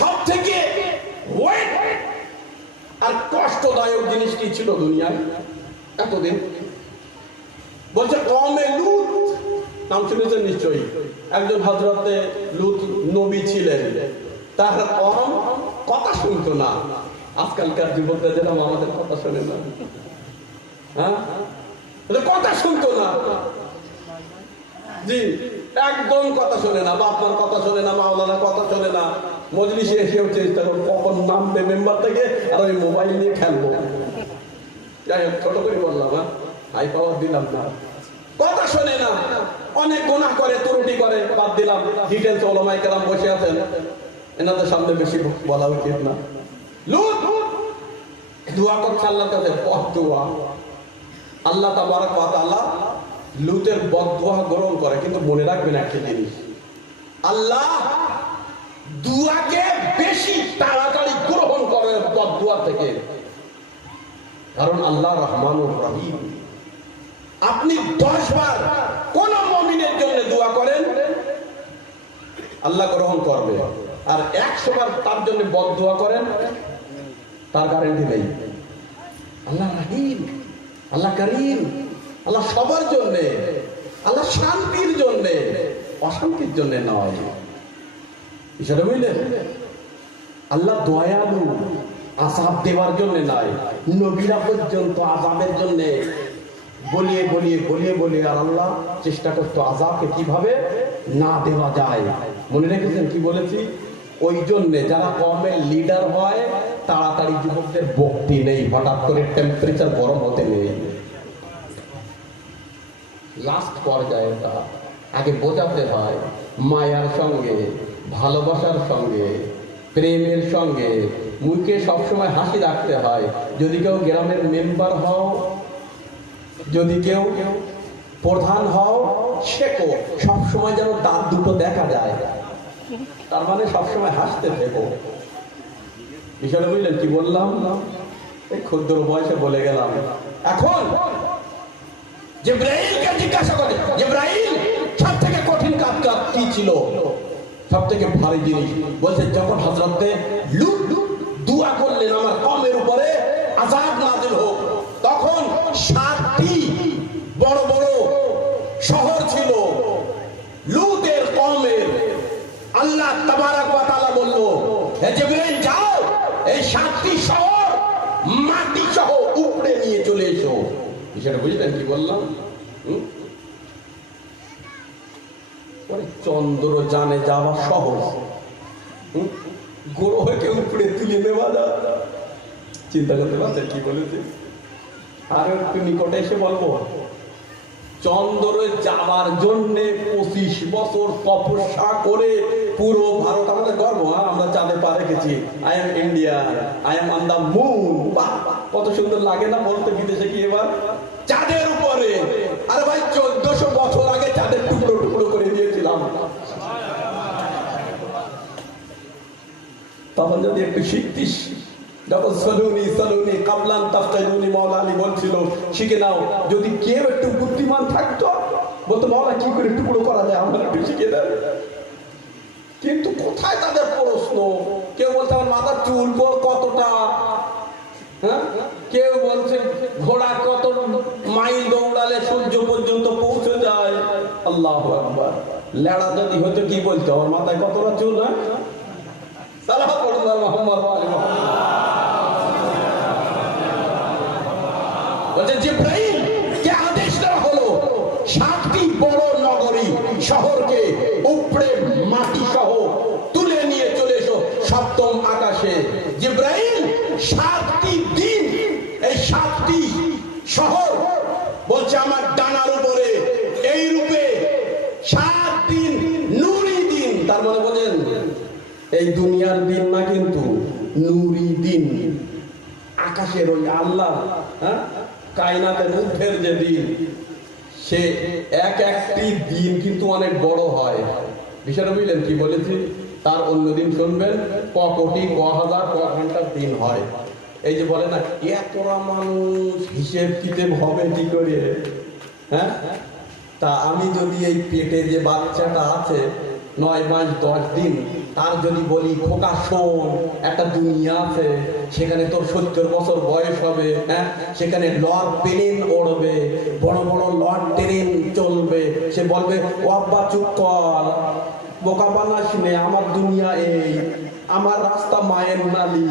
সবথেকে ওয়েট আর কষ্টদায়ক জিনিসটি ছিল দুনিয়ায় এতদিন। বলছে কওমে লূত, নাম শুনেছেন নিশ্চয়ই, একজন হযরতে লূত নবী ছিলেন, তার কওম কথা শুনতো না। আজকালকার যুবকরা যেরকম আমাদের কথা শোনে না, হ্যাঁ কথা শুনতো না, জি একদম কথা শোনে না, বাপমার কথা শোনে না, মাওলানার কথা শোনে না, মজলিসে এসেও চেষ্টা করবো কখন নামবে মেম্বার থেকে আর ওই মোবাইল নিয়ে খেলবো। যাই হোক, ছোট করে বললাম, হ্যাঁ হাই পাওয়ার দিলাম না, কথা শোনে না, অনেক গুনাহ করে, ত্রুটি করে, বাদ দিলাম। ডিটেলস ওলামায়ে কেরাম বসে আছেন, এনাদের সামনে বেশি বলা উচিত না। লূত দোয়া করছে আল্লাহর কাছে, পথ দোয়া, আল্লাহ তাবারক ওয়া তাআলা লুতের বদদুয়া গ্রহণ করে। কিন্তু মনে রাখবেন একটা জিনিস, আল্লাহ দুয়াকে বেশি তাড়াতাড়ি গ্রহণ করে বদদুয়া থেকে, কারণ আল্লাহ রহমানুর রহিম। আপনি 10 বার কোন মুমিনের জন্য দোয়া করেন, আল্লাহ গ্রহণ করবে, আর 100 বার তার জন্য বদদুয়া করেন, তার গ্যারান্টি নেই। আল্লাহ রহিম, আল্লাহ করিম, আল্লাহ সবার জন্য, আল্লাহ শান্তির জন্য, অশান্তির জন্য নয়। বিষয়টা বুঝলেন? আল্লাহ দয়ালু, আযাব দেওয়ার জন্য নয়। নবীরা পর্যন্ত আযাবের জন্য বলিয়ে বলিয়ে বলিয়ে বলিয়ে আর আল্লাহ চেষ্টা করতো আযাবকে কিভাবে না দেওয়া যায়। মনে রেখেছেন কি বলেছি? ওই জন্য যারা কওমের লিডার হয়, তাড়াতাড়ি যুবকদের বক্তি নেই, হঠাৎ করে টেম্পারেচার গরম হতে নেই। লাস্ট পর্যায়ে আগে বোঝাতে হয়, মায়ার সঙ্গে, ভালোবাসার সঙ্গে, প্রেমের সঙ্গে, মুখে সবসময় হাসি রাখতে হয়। যদি কেউ গ্রামের মেম্বার হও, যদি কেউ প্রধান হও, শেখো সবসময় যেন দাঁত দুটো দেখা যায়, তার মানে সবসময় হাসতে থেকো। বিষয়টা বুঝলেন কি বললাম? এই ক্ষুদ্র বয়সে বলে গেলাম। এখন জিবরাইলকে জিজ্ঞাসা করে, জিবরাইল সব থেকে কঠিন কাজ কি ছিল, সব থেকে ভারী জিনিস? বলছে যখন হযরতে লূত দুআ করলেন আমার কওমের উপরে আযাব নাযিল হোক, তখন 7টি বড় বড় শহর ছিল লূতের কওমের। আল্লাহ তাবারক ওয়া তাআলা বলল, হে জিবরাইল যাও, এই 7টি শহর মাটি সহ উপড়ে নিয়ে চলে এসো। বিষয়টা বুঝলেন কি বললাম? চন্দ্র জানে যাওয়া সহজ, গ্রহকে উপরে তুলে নেওয়া যায়। চিন্তা করতে পারছেন কি বলেছে? আর একটু নিকটে এসে বলবো, চন্দ্রে যাওয়ার জন্য 25 বছর তপস্যা করে পুরো ভারত, আমাদের গর্ব, আমরা চাঁদে পা রেখেছি, I am Indian, I am on the moon. কত সুন্দর লাগে না বলতে বিদেশে কি এবার চাঁদের উপরে। আরে ভাই 1400 বছর আগে চাঁদের টুকরো টুকরো করে দিয়েছিলাম। তখন যদি একটু শিখতিস, যখন সলুনি সলুনি কাবলান তাফতাইনুনি মাওলা আলী বলছিল শিখে নাও, যদি কেউ একটু বুদ্ধিমান থাকতো বলতো মাওলা কি করে টুকরো করা যায় আমরা একটু শিখে দেন। কিন্তু কোথায় তাদের প্রশ্ন? কেউ বলছে আমার মাথার চুল কতটা, হ্যাঁ, কেউ বলছে ঘোড়া কত মাইল দৌড়ালে সূর্য পর্যন্ত পৌঁছে যায়। আল্লাহু আকবার। লেড়া যদি হতো কি বলতো আমার মাথায় কতটা চুল? হ্যাঁ, সালাম পড়ুন মুহাম্মদ ওয়া আলি মুহাম্মদ। বলছে জিবরাইল কে আদেশ দেওয়া হলো 7টি বড় নগরী শহরকে উপরে মাটি সহ তুলে নিয়ে চলে এসো 7ম আকাশে। জিবরাইল 7টি দিন এই 7টি শহর বলছে আমার ডানার উপরে এই রূপে 7 দিন নূরি দিন। তার মানে বলেন এই দুনিয়ার দিন না, কিন্তু নূরি দিন, আকাশের ওই আল্লাহ, হ্যাঁ, কায়নাতের ঊর্ধ্বের যে দিন, সে একটি দিন কিন্তু অনেক বড় হয়। বিষয়টা বুঝলেন কি বলেছি? তার অন্যদিন শুনবেন ক কোটি, ক হাজার, ক ঘন্টার দিন হয়। এই যে বলে না এতটা মানুষ হিসেব কিতাব হবে কি করে? হ্যাঁ, তা আমি যদি এই পেটে যে বাচ্চাটা আছে 9 মাস 10 দিন, তার যদি বলি খোকা শোন, একটা দুনিয়া আছে, সেখানে তোর 70 বছর বয়স হবে, হ্যাঁ, সেখানে লর্ড প্লেন উড়বে, বড় বড় লর্ড ট্রেন চলবে, সে বলবে ও আব্বা চুপ কর, বোকা বানাস নে, আমার দুনিয়া এই, আমার রাস্তা মায়ের নালি,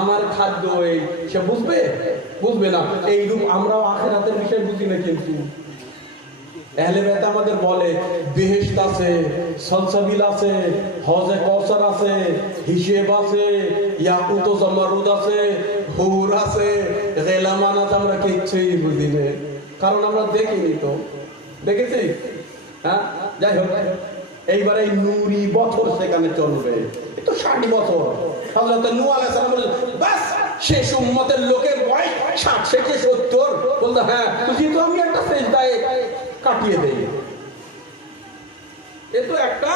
আমার খাদ্য এই, সে বুঝবে? বুঝবে না। এইরূপ আমরাও আখিরাতের বিষয় বুঝি না। কিন্তু আহলে বাইত আমাদের বলে বেহেশত আছে, সলসাবিল আছে, হজে কওসার আছে, হিসেব আছে, ইয়াকুত ও জামারুদ আছে, হুর আছে, গেলামান আছে, আমরা কিচ্ছুই বুঝি না, কারণ আমরা দেখিনি। তো দেখেছি? হ্যাঁ, যাই হোক, এইবার এই নূরি বছর সেখানে চলবে, তো 60 বছর। হযরত নূহ আলাইহিস সালাম বলেন বাস শেষ উম্মতের লোকের বয়স 61 সে কি 70 বলতো হ্যাঁ তুই তো আমি একটা সেজদায় কাটিয়ে দেই, এ তো একটা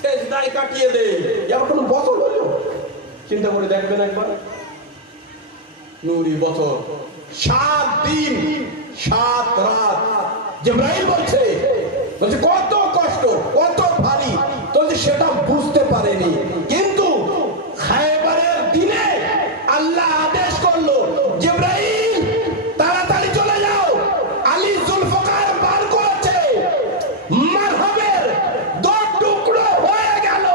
সেজদায় কাটিয়ে দেই, এর কোনো বছর হলো? চিন্তা করে দেখবেন একবার, নূরি বছর 7 দিন 7 রাত। জিবরাইল বলছে কত কষ্ট কত ভারী, তো সেটা বুঝতে পারেনি, কিন্তু খায়বারের দিনে আল্লাহ আদেশ করলো জিবরাইল তাড়াতাড়ি চলে যাও, আলী জুলফকার বার করেছে, মারহাবের 2 টুকরো হয়ে গেল,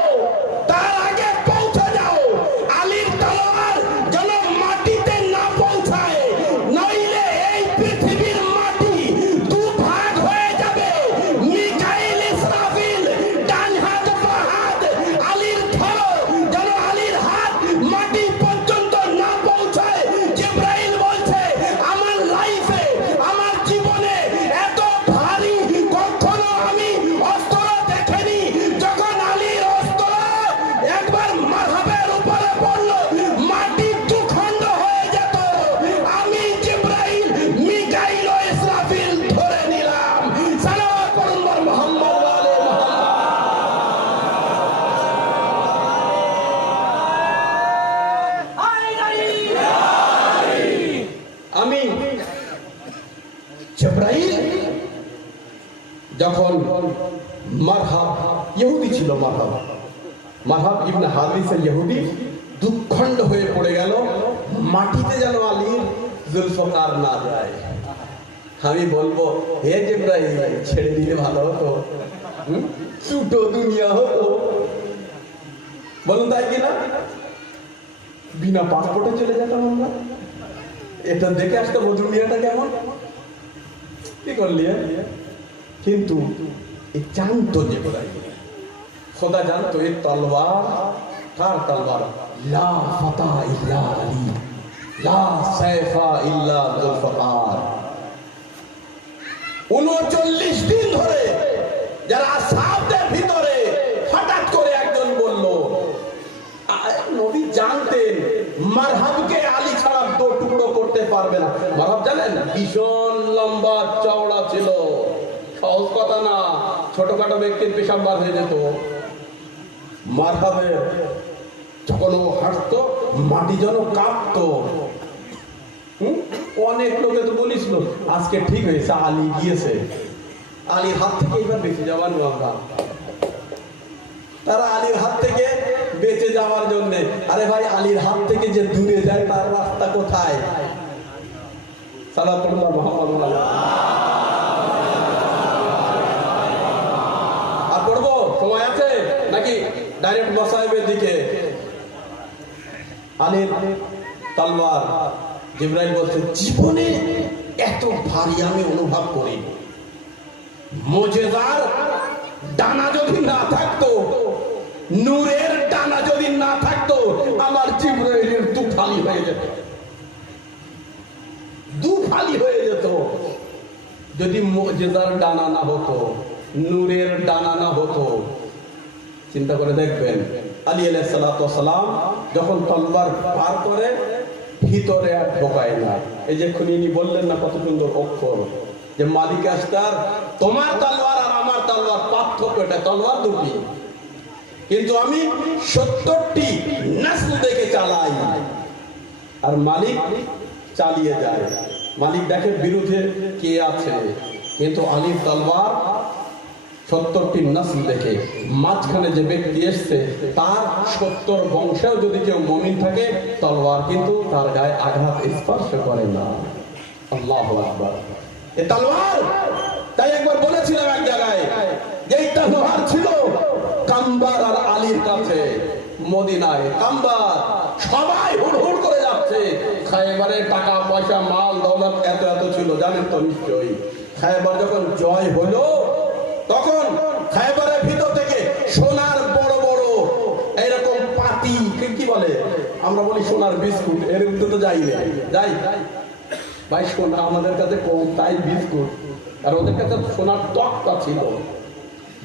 তার আগে পৌঁছে যাও, আলীর তলোয়ার যেন মাটিতে না পৌঁছায়, নইলে এই পৃথিবীর মাটি 2 ভাগ হয়ে যাবে। মিকাইল ইসরাফিল ডান হাত বাঁ হাত আলীর ধরো, যেন আলীর হাত মাটি পর্যন্ত না পৌঁছায়। জিবরাইল বলছে আমার লাইফে আমার জীবনে এত ভারী কখনো আমি অস্ত্র দেখিনি। যখন আলীর অস্ত্র একবার মারহাবের উপরে পড়লো, মাটি 2 খণ্ড হয়ে যেত, আমি জিবরাইল মিকাইল ও ইসরাফিল ধরে নিলাম। সালাওয়াত করুন মুহাম্মদ ওয়া আলি মুহাম্মদ। আমি জিবরাইল যখন মারহাব ইহুদি ছিল, মারহাব ইবনে হাদিসের ইহুদি 2 খণ্ড হয়ে পড়ে গেল, মাটিতে যেন আলীর জুলফকার না যায়। আমি বলবো হে জিবরাইল ছেড়ে দিলে ভালো হতো, ছোট দুনিয়া হতো, বলুন তাই কিনা? বিনা পাসপোর্টে চলে যেতাম আমরা, এটা দেখে আসতে দুনিয়াটা কেমন, কি করলি? কিন্তু জানতো জিবরাইল, খোদা জানতো এই তলোয়ার কার তলোয়ার, লা ফাতা ইল্লা আলী, লা সাইফা ইল্লা জুলফকার। 39 দিন ধরে যারা সাহাবদের ভিতরে হঠাৎ করে একজন বলল, নবী জানতেন মারহাবকে আলী ছাড়া 2 টুকরো করতে পারবে না। মারহাব জানেন ভীষণ লম্বা চওড়া ছিল, সহজ কথা না, ছোটখাটো ব্যক্তির পেশাব বার হয়ে যেত। মারহাবের যখন ও হাঁটতো মাটি যেন কাঁপতো। অনেক লোকে তো বলিছিল আজকে ঠিক হয়েছে, আলী গিয়েছে, আলীর হাত থেকে এবার বেঁচে যাওয়ার আমরা, তারা আলীর হাত থেকে বেঁচে যাওয়ার জন্য। আরে ভাই আলীর হাত থেকে যে দূরে যায় তার রাস্তা কোথায়? সালাতুল্লাহ মুহাম্মাদুর আর পড়বো, সময় আছে নাকি ডাইরেক্ট মসাইবের দিকে? আলীর তলোয়ার জিবরাইল বলছে জীবনে এত ভারী আমি অনুভব করিনি। মুজিজার ডানা যদি না থাকতো, নূরের ডানা যদি না থাকতো, আমার জিবরাইলের 2 ফালি হয়ে যেত, 2 ফালি হয়ে যেত। যদি মুজিজার ডানা না হতো, নূরের ডানা না হতো, চিন্তা করে দেখবেন আলী আলাইহিস সালাতু ওয়াস সালাম যখন তলোয়ার পার করে ভিতরে আর ঢোকায় না। এই যে খুনি বললেন না কত সুন্দর অক্ষর, যে মালিক আস্তার তোমার তলোয়ার আর আমার তলোয়ার পার্থক্যটা, তলোয়ার 2টি, কিন্তু আমি 70টি নসল দেখে চালাই, আর মালিক চালিয়ে যায়। মালিক দেখে বিরুদ্ধে কে আছে, কিন্তু আলীর তলোয়ার 70টি নসল দেখে, মাঝখানে যে ব্যক্তি এসছে তার 70 বংশেও যদি কেউ মুমিন থাকে, তলোয়ার কিন্তু তার গায়ে আঘাত স্পর্শ করে না। আল্লাহু আকবার। এই তলোয়ার, তাই একবার বলেছিলাম এক জায়গায়, যে এই তলোয়ার ছিল কাম্বার আর আলীর কাছে মদিনায়। কাম্বার সবাই হুড়হুড় করে যাচ্ছে, খায়বারের টাকা পয়সা মাল দৌলত এত এত ছিল, জানেন তো নিশ্চয়ই। খায়বার যখন জয় হলো, তখন খায়বারের ভিতর থেকে সোনার বড় বড় এরকম পাতি, কি বলে, আমরা বলি সোনার বিস্কুট, এর ভিতরে তো যাই ভাই, সোনা আমাদের কাছে কম, তাই বিস্কুট, আর ওদের কাছে সোনার তক্তা ছিল।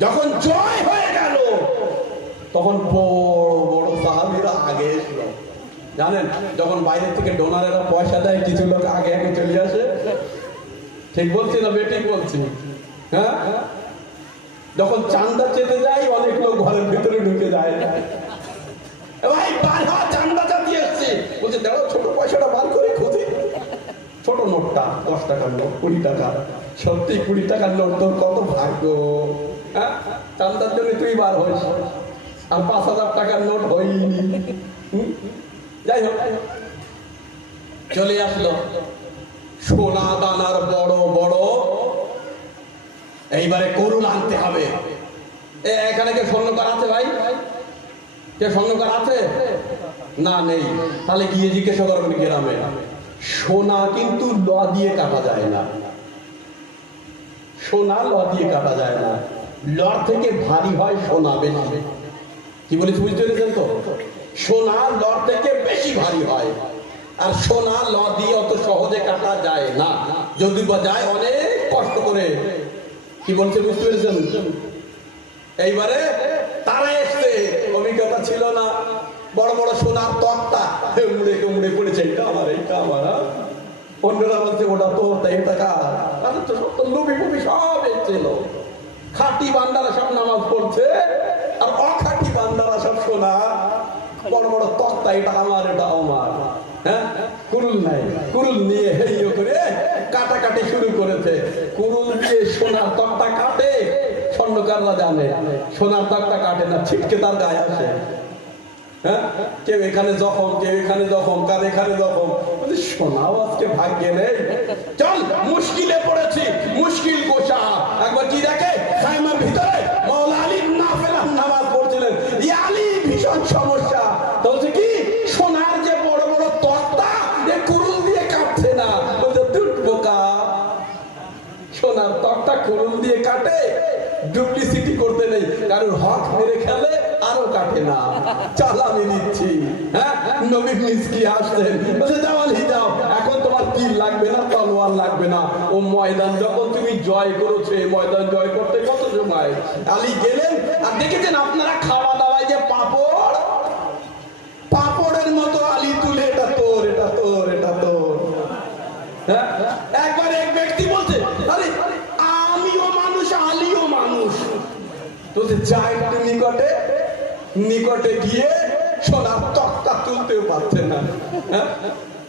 যখন জয় হয়ে গেল, তখন বড় বড় সাহাবীরা আগে এসলো, জানেন যখন বাইরে থেকে ডোনারেরা পয়সা দেয় কিছু লোক আগে আগে চলে আসে, ঠিক বলছি না বেঠিক বলছি? হ্যাঁ, যখন চান্দা চেতে যায় অনেক লোক ঘরের ভিতরে ঢুকে যায়, ভাই বার হ, চান্দা চাঁদি এসছে, বলছে দাঁড়াও ছোট পয়সাটা বার করে খুঁজি। ছোট নোটটা 10 টাকার নোট, 20 টাকা, সত্যি 20 টাকার নোট তোর কত ভাগ্য। হ্যাঁ, চান্দার জন্য তুই বার হইস, আর 5000 টাকার নোট হয়নি। যাই হোক, চলে আসলো সোনা দানার বড় বড়, এইবারে করুন আনতে হবে। এখানে কে স্বর্ণকার আছে ভাই? কে স্বর্ণকার আছে? না, নেই। তাহলে গিয়ে জিজ্ঞাসা করবেন গ্রামে। সোনা কিন্তু ল দিয়ে কাটা যায় না, সোনা ল দিয়ে কাটা যায় না, লর থেকে ভারী হয় সোনা বেশি। কি বলেছি বুঝতে পেরেছেন তো? সোনা লর থেকে বেশি ভারী হয়, আর সোনা ল দিয়ে অত সহজে কাটা যায় না, যদি বা যায় অনেক কষ্ট করে। কি বলছে বুঝতে পেরেছেন? এইবারে তারা এসছে, অভিজ্ঞতা ছিল না, বড় বড় সোনার তক্তা মুড়ে মুড়ে পড়েছে, এটা আমার, এটা আমার। অন্যরা বলছে ওটা তো, এটা কার? তাদের তো সব লোভি ফুবি সব এসেছিল, খাঁটি বান্দারা সব নামাজ পড়ছে, আর অখাঁটি বান্দারা সব সোনা বড় বড় তক্তা, এটা আমার, এটা আমার। হ্যাঁ, কুরুল নাই, কুরুল নিয়ে হেইও করে কাটাকাটি শুরু করেছে। কুরুল দিয়ে সোনার তক্তা কাটে, স্বর্ণকাররা জানে সোনার তক্তা কাটে না, ছিটকে তার গায়ে আসে। হ্যাঁ, কেউ এখানে জখম, কেউ এখানে জখম, কার এখানে জখম। সোনাও আজকে ভাগ্যে নেই। চল, মুশকিলে পড়েছি, মুশকিল গোসা। একবার কি দেখে খাইমার ভিতরে মাওলা আলী নাফিলা নামাজ পড়ছিলেন, আলী ভীষণ সমস্যা। বলছে কি, সোনার যে বড় বড় তক্তা এ কুরুল দিয়ে কাটছে না। বলছে দুট বোকা, সোনার তক্তা কুরুল দিয়ে কাটে, ডুপ্লিসিটি করতে নেই, কারণ হক মেরে খেলে আরো কাটে না। চাল আমি নিচ্ছি। হ্যাঁ, নবী মিসকি আসছেন, বলছে যাও আলী যাও, এখন তোমার তীর লাগবে না, তলোয়ার লাগবে না। ও ময়দান যখন তুমি জয় করেছো, ময়দান জয় করতে কত সময়। আলী গেলেন, আর দেখেছেন আপনারা খাওয়া দাওয়ায় যে পাপড়, পাপড়ের মতো আলী তুলে, এটা তোর, এটা তোর, এটা তোর। হ্যাঁ, একবার এক ব্যক্তি বলছে, আরে আমিও মানুষ, আলীও মানুষ। তো যা একটু নিকটে, নিকটে গিয়ে সোনার তক্তা তুলতেও পারছে না।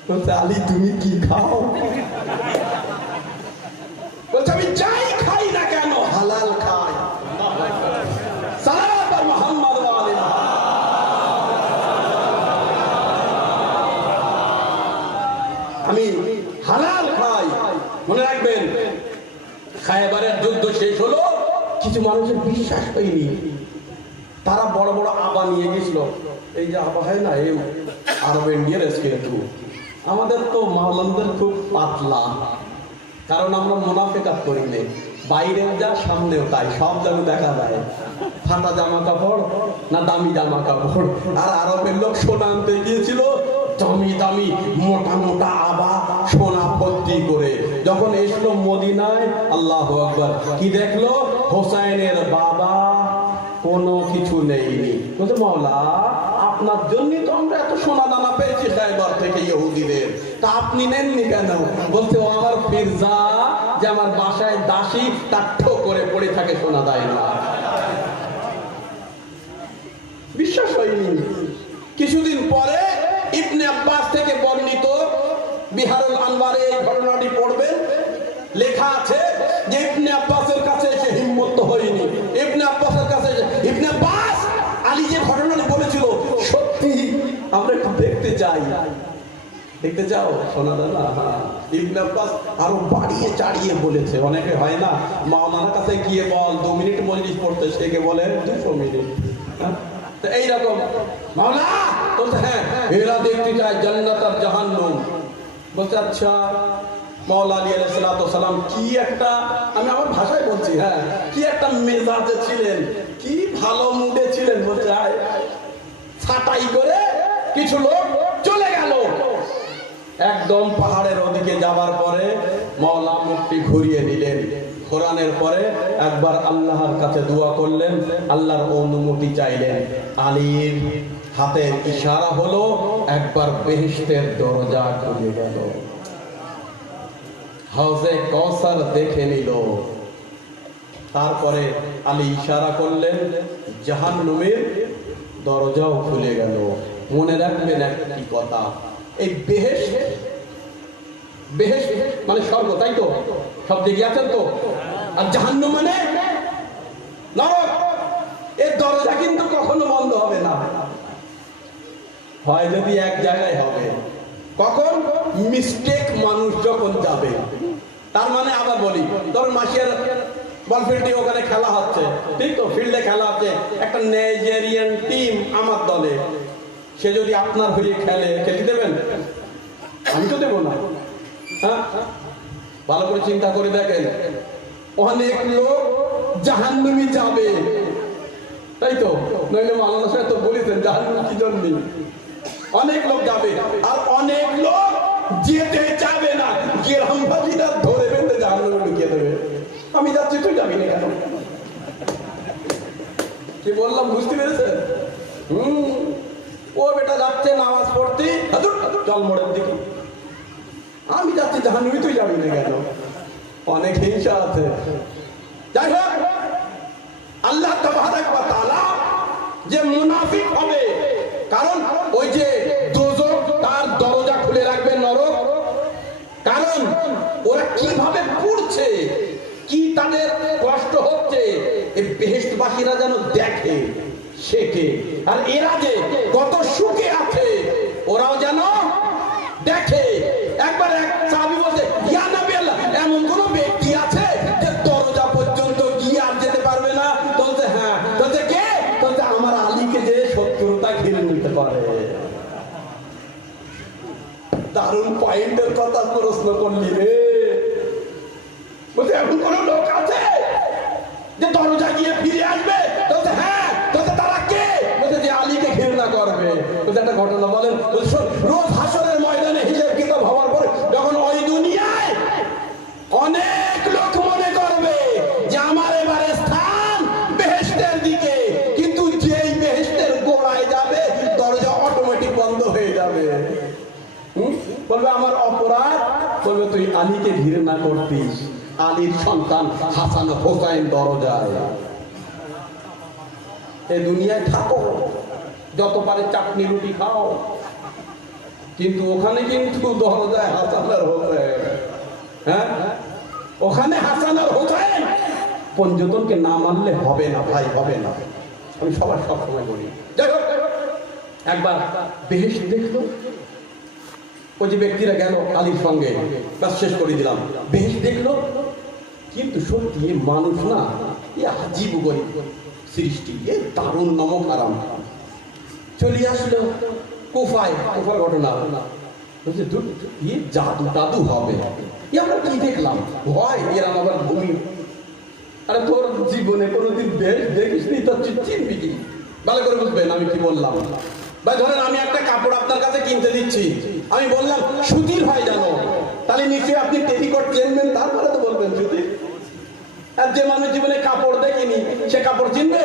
বলছে আলী তুমি কি খাও? বলছে আমি যাই খাই না কেন হালাল খাই। সালাত আর মুহাম্মদ ওয়া আলিহি। আমি হালাল খাই। মনে রাখবেন, খায়বারের যুদ্ধ শেষ হলো, কিছু মানুষের বিশ্বাস হয়নি, তারা বড় বড় আবা নিয়ে গেছিল। এই যে আবা হয় না, এই আরব ইন্ডিয়ার কিন্তু আমাদের তো মাওলানাদের খুব পাতলা, কারণ আমরা মুনাফিকাত করি না, বাইরেও যা সামনেও তাই, সব যেন দেখা যায়। ফাটা জামা কাপড় না দামি জামা কাপড়। আর আরবের লোক সোনা আনতে গিয়েছিল, দামি দামি মোটা মোটা আবা সোনা ভর্তি করে। যখন এসলো মদিনায়, আল্লাহু আকবার, কি দেখলো? হোসাইনের বাবা কোনো কিছু নেইনি। বলছে মাওলা আপনার জন্যই তো আমরা এত সোনা দানা পেয়েছি খায়বার থেকে ইহুদিদের, তা আপনি নেননি কেন? বলছে ও আমার ফিরজা, যে আমার বাসায় দাসী, তার ঠো করে পড়ে থাকে, সোনা দেয় না। বিশ্বাস হয়নি। কিছুদিন পরে ইবনে আব্বাস থেকে বর্ণিত, বিহারুল আনওয়ারে এই ঘটনাটি পড়বেন, লেখা আছে যে ইবনে আব্বাসের কাছে এসে হিম্মত হয়নি। ইবনে আব্বাসের কাছে, ইবনে আব্বাস আলী যে ঘটনাটি বলেছিল সত্যি, আমরা একটু দেখতে চাই। দেখতে চাও সোনা দানা? ইবনে আব্বাস আরো বাড়িয়ে চাড়িয়ে বলেছে। অনেকে হয় না, মাওলানার কাছে গিয়ে বল 2 মিনিট মজলিস পড়তে, সে কে বলে 200 মিনিট। তো এইরকম মাওলা বলছে, হ্যাঁ এরা দেখতে চায় জান্নাত আর জাহান্নাম। বলছে আচ্ছা। মাওলা আলী আলাইহিস সালাম কি একটা, আমি আমার ভাষায় বলছি, হ্যাঁ, কি একটা মেজাজে ছিলেন, কি ভালো মুডে ছিলেন। বলছে ছাটাই করে কিছু লোক চলে গেল। একদম পাহাড়ের ওদিকে যাবার পরে মাওলা মুখটি ঘুরিয়ে নিলেন। ঘোরানোর পরে একবার আল্লাহর কাছে দোয়া করলেন, আল্লাহর অনুমতি চাইলেন। আলীর হাতের ইশারা হলো, একবার বেহেশতের দরজা খুলে গেল। হাউজে কাউসার দেখে নিল। তারপরে আলী ইশারা করলেন, জাহান্নামের দরজাও খুলে গেল। মনে রাখবেন একটি কথা, এই বেহেশত, বেহেশত মানে স্বর্গ, তাই তো? সব দিকে আছেন তো? আর জাহান্নাম মানে নরক। এর দরজা কিন্তু কখনো বন্ধ হবে না, হয় যদি এক জায়গায় হবে। কখন? মিস্টেক মানুষ যখন যাবে। তার মানে আবার বলি, ধরুন মাসিয়ার বল ফিল্ডে ওখানে খেলা হচ্ছে, ঠিক তো? ফিল্ডে খেলা হচ্ছে, একটা নাইজেরিয়ান টিম আমার দলে, সে যদি আপনার হয়ে খেলে, খেলতে দেবেন? আমি তো দেবো না। হ্যাঁ, ভালো করে চিন্তা করে দেখেন, অনেক লোক জাহান্নামে যাবে, তাই তো? নইলে মাওলানা সাহেব তো বলেছেন জাহান্নাম কি জন্য। অনেক লোক যাবে, আর অনেক লোক যেতে চাবে না, গ্রামবাসীরা ধরে বেঁধে জাহান্নামে ঢুকিয়ে দেবে। আমি যাচ্ছি, তুই যাবি না কেন? কি বললাম বুঝতে পেরেছেন? ও বেটা যাচ্ছে নামাজ পড়তে, চল মোড়ের দিকে। আমি যাচ্ছি জাহান্নামে, তুই যাবি না কেন? অনেক হিংসা আছে। যাই হোক, আল্লাহ তাবারক ওয়া তাআলা যে মুনাফিক হবে, কারণ ওই যে দোজখ তার দরজা খুলে রাখবে, নরক। কারণ ওরা কিভাবে পড়ছে, কি তাদের কষ্ট হচ্ছে, এই বেহেশতবাসীরা যেন দেখে, শেখে। আর এরা যে কত সুখে আছে, ওরাও যেন দেখে। একবার এক সাহাবী বলছে, ইয়া নবী আল্লাহ, এমন কোন ব্যক্তি আছে যে দরজা পর্যন্ত গিয়ে আর যেতে পারবে না? বলছে হ্যাঁ। বলছে কে? বলছে আমার আলীকে যে শত্রুতা ঘিরে নিতে পারে। দারুণ পয়েন্টের কথা প্রশ্ন করলি রে। বলছে এমন কোন লোক আছে যে দরজা গিয়ে ফিরে আসবে? বলছে হ্যাঁ। বলছে তারা কে? বলছে যে আলীকে ঘৃণা করবে। বলছে একটা ঘটনা বলেন। রোজ হাসরের ময়দানে হিসাব কিতাব হওয়ার পরে যখন ওই দুনিয়ায় অনেক লোক মনে করবে যে আমার এবারে স্থান বেহেশতের দিকে, কিন্তু যেই বেহেশতের গোড়ায় যাবে দরজা অটোমেটিক বন্ধ হয়ে যাবে। বলবে আমার অপরাধ। বলবে তুই আলীকে ঘৃণা করতিস, আলীর সন্তান হাসান হোসাইন দরজায়। এই দুনিয়ায় থাকো, যত পারে চাটনি রুটি খাও, কিন্তু ওখানে কিন্তু দরজায় হাসান আর হোসেন। হ্যাঁ, ওখানে হাসান আর হোসেন পঞ্জতনকে না মানলে হবে না ভাই, হবে না। আমি সবার সবসময় বলি। যাই হোক, একবার বেহেশত দেখলো, ওই যে ব্যক্তিরা গেল আলীর সঙ্গে, বাস শেষ করে দিলাম। বেহেশত দেখলো, কিন্তু সত্যি মানুষ না, এ আজীব গরিব সৃষ্টি, এ দারুণ নমক আরাম। চলে আসলো কুফায়, কুফার ঘটনা। বলছে জাদু টাদু হবে, আমরা কি দেখলাম? ভয় এরাম আবার ভূমি। আরে তোর জীবনে কোনোদিন বেশ দেখিস নি, তোর চিনবি কি? ভালো করে বুঝবেন আমি কি বললাম। ভাই ধরেন আমি একটা কাপড় আপনার কাছে কিনতে দিচ্ছি, আমি বললাম সুতির হয় জানো, তাহলে নিশ্চয়ই আপনি টেরিকট চিনবেন, তারপরে তো বলবেন সুতির। আর যে মানুষ জীবনে কাপড় দেখেনি সে কাপড় চিনবে?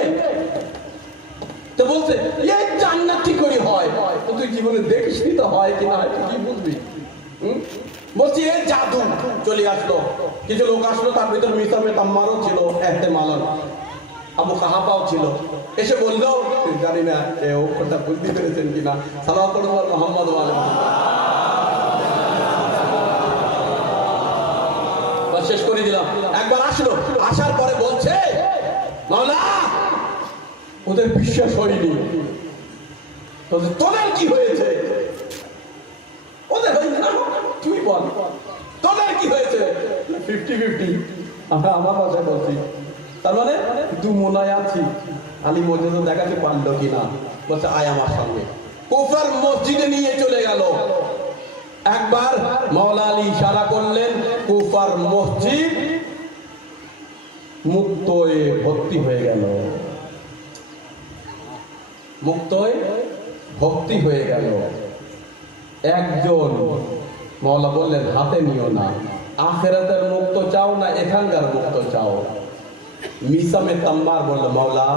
তো বলছে এই জান্নাত কি করে হয়? তো তুই জীবনে দেখিসনি, তো হয় কিনা হয় কি বুঝবি? বলছি এই জাদু। চলে আসলো, কিছু লোক আসলো, তার ভিতর মিসামে তাম্মারও ছিল, এহতেমালান আবু কাহাবাও ছিল। এসে বললো, জানি না এ অক্ষরটা বুঝতে পেরেছেন কিনা, সালাওয়াতুল্লাহ মুহাম্মদ ওয়া আলিহি। শেষ করে দিলাম। একবার আসলো, আসার পরে বলছে মাওলা ওদের বিশ্বাস হয়নি। তোদের কি হয়েছে? ওদের হয়নি না, তুই বল তোদের কি হয়েছে? 50-50 আমরা আমার ভাষায় বলছি। তার মানে দু মনায় আছি। আলী মসজিদে দেখাতে পারলো কিনা, বলছে আয় আমার সঙ্গে। কুফার মসজিদে নিয়ে চলে গেল। একবার মাওলা আলী ইশারা করলেন, কুফার মসজিদ মুক্তয়ে ভর্তি হয়ে গেল, মুক্তয়ে ভর্তি হয়ে গেল। একজন মাওলা বললেন হাতে নিও না, আখিরাতের মুক্ত চাও না এখানকার মুক্ত চাও? মিসামে তাম্মার বলল মাওলা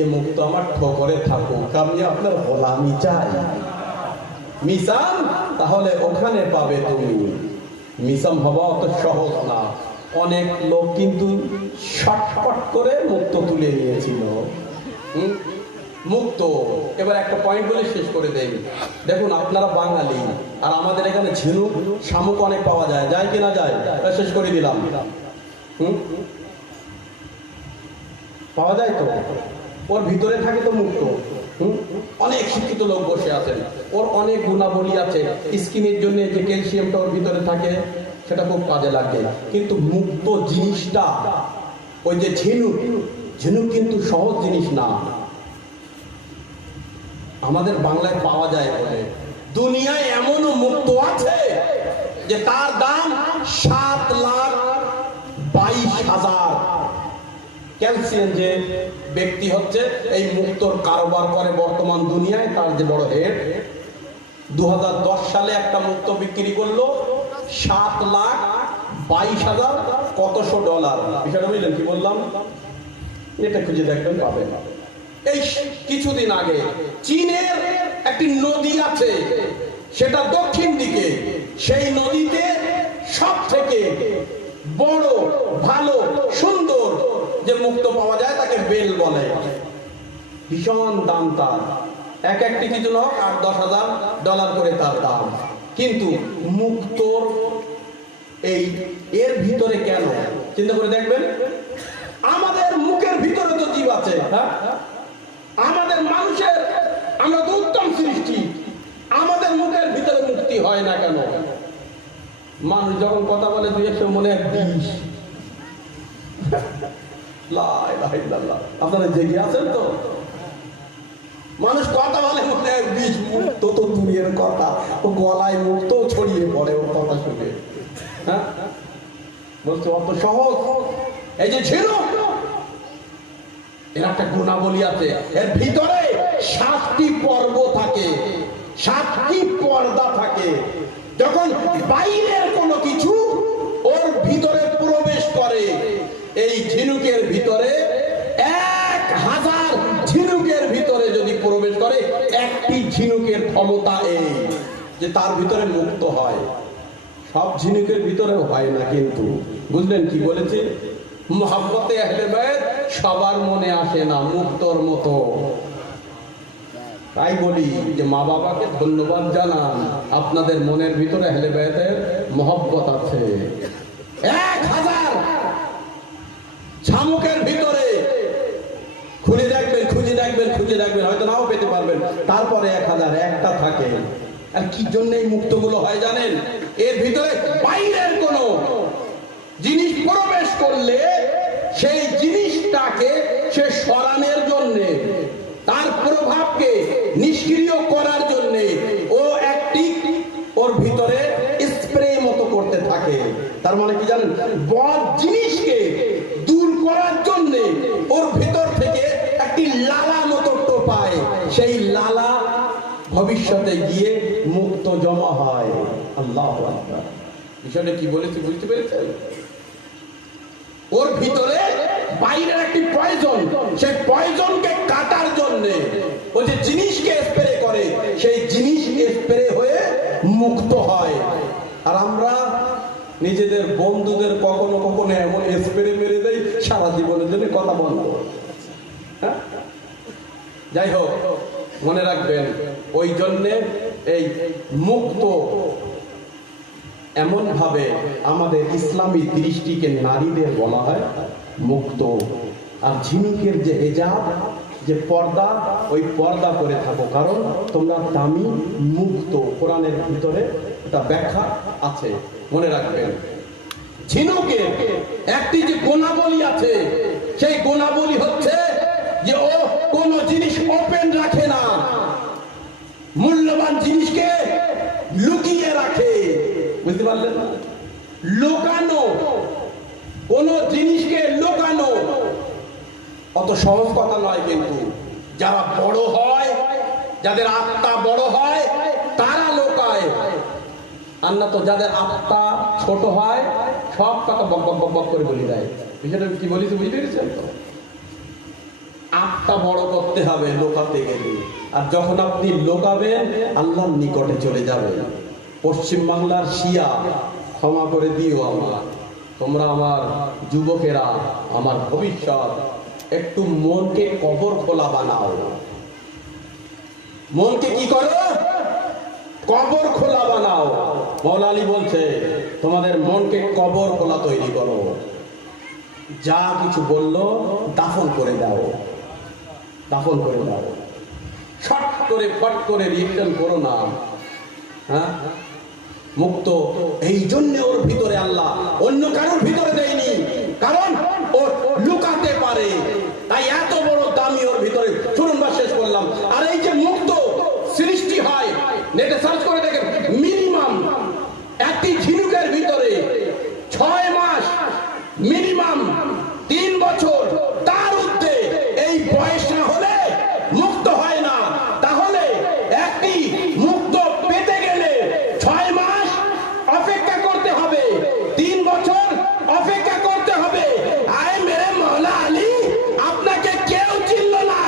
এ মুক্ত আমার ঠোকরে থাকুক, আমি আপনার গোলামি চাই। মিসাম তাহলে ওখানে পাবে তুমি। মিসাম হওয়া অত সহজ না। অনেক লোক কিন্তু শর্টকাট করে মুক্ত তুলে নিয়েছিল। মুক্ত এবার একটা পয়েন্ট বলে শেষ করে দেই। দেখুন আপনারা বাঙালি, আর আমাদের এখানে ঝিনুক শামুক অনেক পাওয়া যায়, যায় কিনা যায়? শেষ করে দিলাম। পাওয়া যায় তো, ওর ভিতরে থাকে তো মুক্ত। অনেক শিক্ষিত লোক বসে আছেন, ওর অনেক গুণাবলী আছে। স্কিনের জন্য যে ক্যালসিয়ামটা ওর ভিতরে থাকে সেটা খুব কাজে লাগে। কিন্তু মুক্ত জিনিসটা, ওই যে ঝিনুক, ঝিনুক কিন্তু সহজ জিনিস না। আমাদের বাংলায় পাওয়া যায় বলে, দুনিয়ায় এমনও মুক্ত আছে যে তার দাম 7,22,000। ক্যালসিয়াম যে ব্যক্তি হচ্ছে এই মুক্তর কারবার করে বর্তমান দুনিয়ায়, তার যে বড় হেড, 2010 সালে একটা মুক্ত বিক্রি করলো 7,22,000 কতশো ডলার। বিষয়টা বুঝলেন কি বললাম? এটা খুঁজে দেখবেন পাবেন। এই কিছুদিন আগে চীনের একটি নদী আছে, সেটা দক্ষিণ দিকে। সেই নদীতে সব থেকে বড় ভালো সুন্দর যে মুক্ত পাওয়া যায় তাকে বেল বলে। ভীষণ দাম তার, এক একটি কিছু হোক 8-10,000 ডলার করে তার দাম। কিন্তু মুক্তর এর ভিতরে কেন চিন্তা করে দেখবেন। আমাদের মুখের ভিতরে তো জীব আছে, হ্যাঁ? আমাদের মানুষের, আমরা তো উত্তম সৃষ্টি, আমাদের মুখের ভিতরে মুক্তি হয় না কেন? মানুষ যখন কথা বলে দুই একশো মনে এক বিষ। আপনারা জেগে আছেন তো? মানুষ কথা বলে মনে এক বিষ, মুক্ত তো দূরের কথা, ও গলায় মুক্ত ছড়িয়ে পড়ে ওর কথা শুনে। হ্যাঁ বলছো অত সহজ? এই যে ঝিনুক, এর একটা গুণাবলী আছে, এর ভিতরে 7টি পর্ব থাকে, 7টি পর্দা থাকে। যখন বাইরের কোনো কিছু ওর ভিতরে প্রবেশ করে, এই ঝিনুকের ভিতরে 1000 ঝিনুকের ভিতরে যদি প্রবেশ করে, একটি ঝিনুকের ক্ষমতা এই যে তার ভিতরে মুক্ত হয়। সব ঝিনুকের ভিতরে হয় না, কিন্তু বুঝলেন কি বলেছে? মুহাব্বতে আহলে বাইত সবার মনে আসে না মুক্তর মতো। তাই বলি যে মা বাবাকে ধন্যবাদ জানান, আপনাদের মনের ভিতরে আহলে বাইতের মহব্বত আছে। 1000 শামুকের ভিতরে খুঁজে দেখবেন, খুঁজে দেখবেন, খুঁজে দেখবেন, হয়তো নাও পেতে পারবেন। তারপরে 1000 একটা থাকে। আর কি জন্য এই মুক্তগুলো হয় জানেন? এর ভিতরে বাইরের কোন জিনিস প্রবেশ করলে সেই জিনিসটাকে সে সরানোর জন্য, তার প্রভাবকে নিষ্ক্রিয় করার জন্য ও একটি ওর ভিতরে স্প্রে মতো করতে থাকে। তার মানে কি জানেন? বদ জিনিসকে দূর করার জন্য ওর ভিতর থেকে একটি লালা মতো টোপায়, সেই লালা ভবিষ্যতে গিয়ে মুক্ত জমা হয়। আল্লাহু আকবার। বিষয়টা কি বলেছি বুঝতে পেরেছেন? ওর ভিতরে বাইরের একটি পয়জন, সেই পয়জনকে কাটার জন্য ও যে জিনিসকে স্প্রে করে, সেই জিনিস স্প্রে হয়ে মুক্ত হয়। আর আমরা নিজেদের বন্ধুদের কখনো কখনো এমন স্প্রে মেরে দেই, সারা জীবনের জন্য কথা বন্ধ। হ্যাঁ, যাই হোক, মনে রাখবেন ওই জন্যে এই মুক্ত এমন ভাবে আমাদের ইসলামী দৃষ্টিকে নারীদের বলা হয় মুক্ত। আর ঝিনুকের যে হিজাব, যে পর্দা, ওই পর্দা করে থাকো, কারণ তোমরা দামি মুক্ত। কোরআনের ভিতরে একটা ব্যাখ্যা আছে, মনে রাখবেন। ঝিনুকের একটি যে গুণাবলী আছে, সেই গুণাবলী হচ্ছে যে ও কোন জিনিস ওপেন রাখে না, মূল্যবান জিনিসকে লুকিয়ে রাখে। বুঝতে পারলেন না? লোকানো, কোন জিনিসকে লোকানো অত সহজ কথা নয়। কিন্তু যারা বড় হয়, যাদের আত্মা বড় হয়, তারা লোকায়। আল্লাহ তো যাদের আত্মা ছোট হয় সব কথা বক বক বক বক করে বলে দেয়। বিষয়টা কি বলিস বুঝতে পেরেছেন তো? আত্মা বড় করতে হবে লোকাতে গেলে, আর যখন আপনি লোকাবেন আল্লাহর নিকটে চলে যাবেন। পশ্চিম বাংলার শিয়া, ক্ষমা করে দিও আমার, তোমরা আমার যুবকেরা, আমার ভবিষ্যৎ, একটু মনকে কবর খোলা বানাও। মনকে কি করো? কবর খোলা বানাও। মৌলা আলী বলছে তোমাদের মনকে কবর খোলা তৈরি করো। যা কিছু বললো দাফন করে দাও, দাফন করে দাও। শট করে ফট করে রিয়েকশন করো না। হ্যাঁ, মুক্ত এই জন্য ওর ভিতরে আল্লাহ অন্য কারোর ভিতরে দেয়নি, কারণ ও লুকাতে পারে, তাই এত বড় দামি ওর ভিতরে। শুনুন বা শেষ করলাম। আর এই যে মুক্ত সৃষ্টি হয়, নেটে সার্চ করে দেখেন, মিনিমাম একটি ঝিনুকের ভিতরে 6 মাস, মিনিমাম 3 বছর, তার ঊর্ধ্বে এই বয়স না হলে মুক্ত হয় না। তাহলে একটি মুক্ত পেতে গেলে 6 মাস অপেক্ষা করতে হবে, 3 বছর অপেক্ষা করতে হবে। আয় মেরে মৌলা আলী, আপনাকে কেউ চিনল না।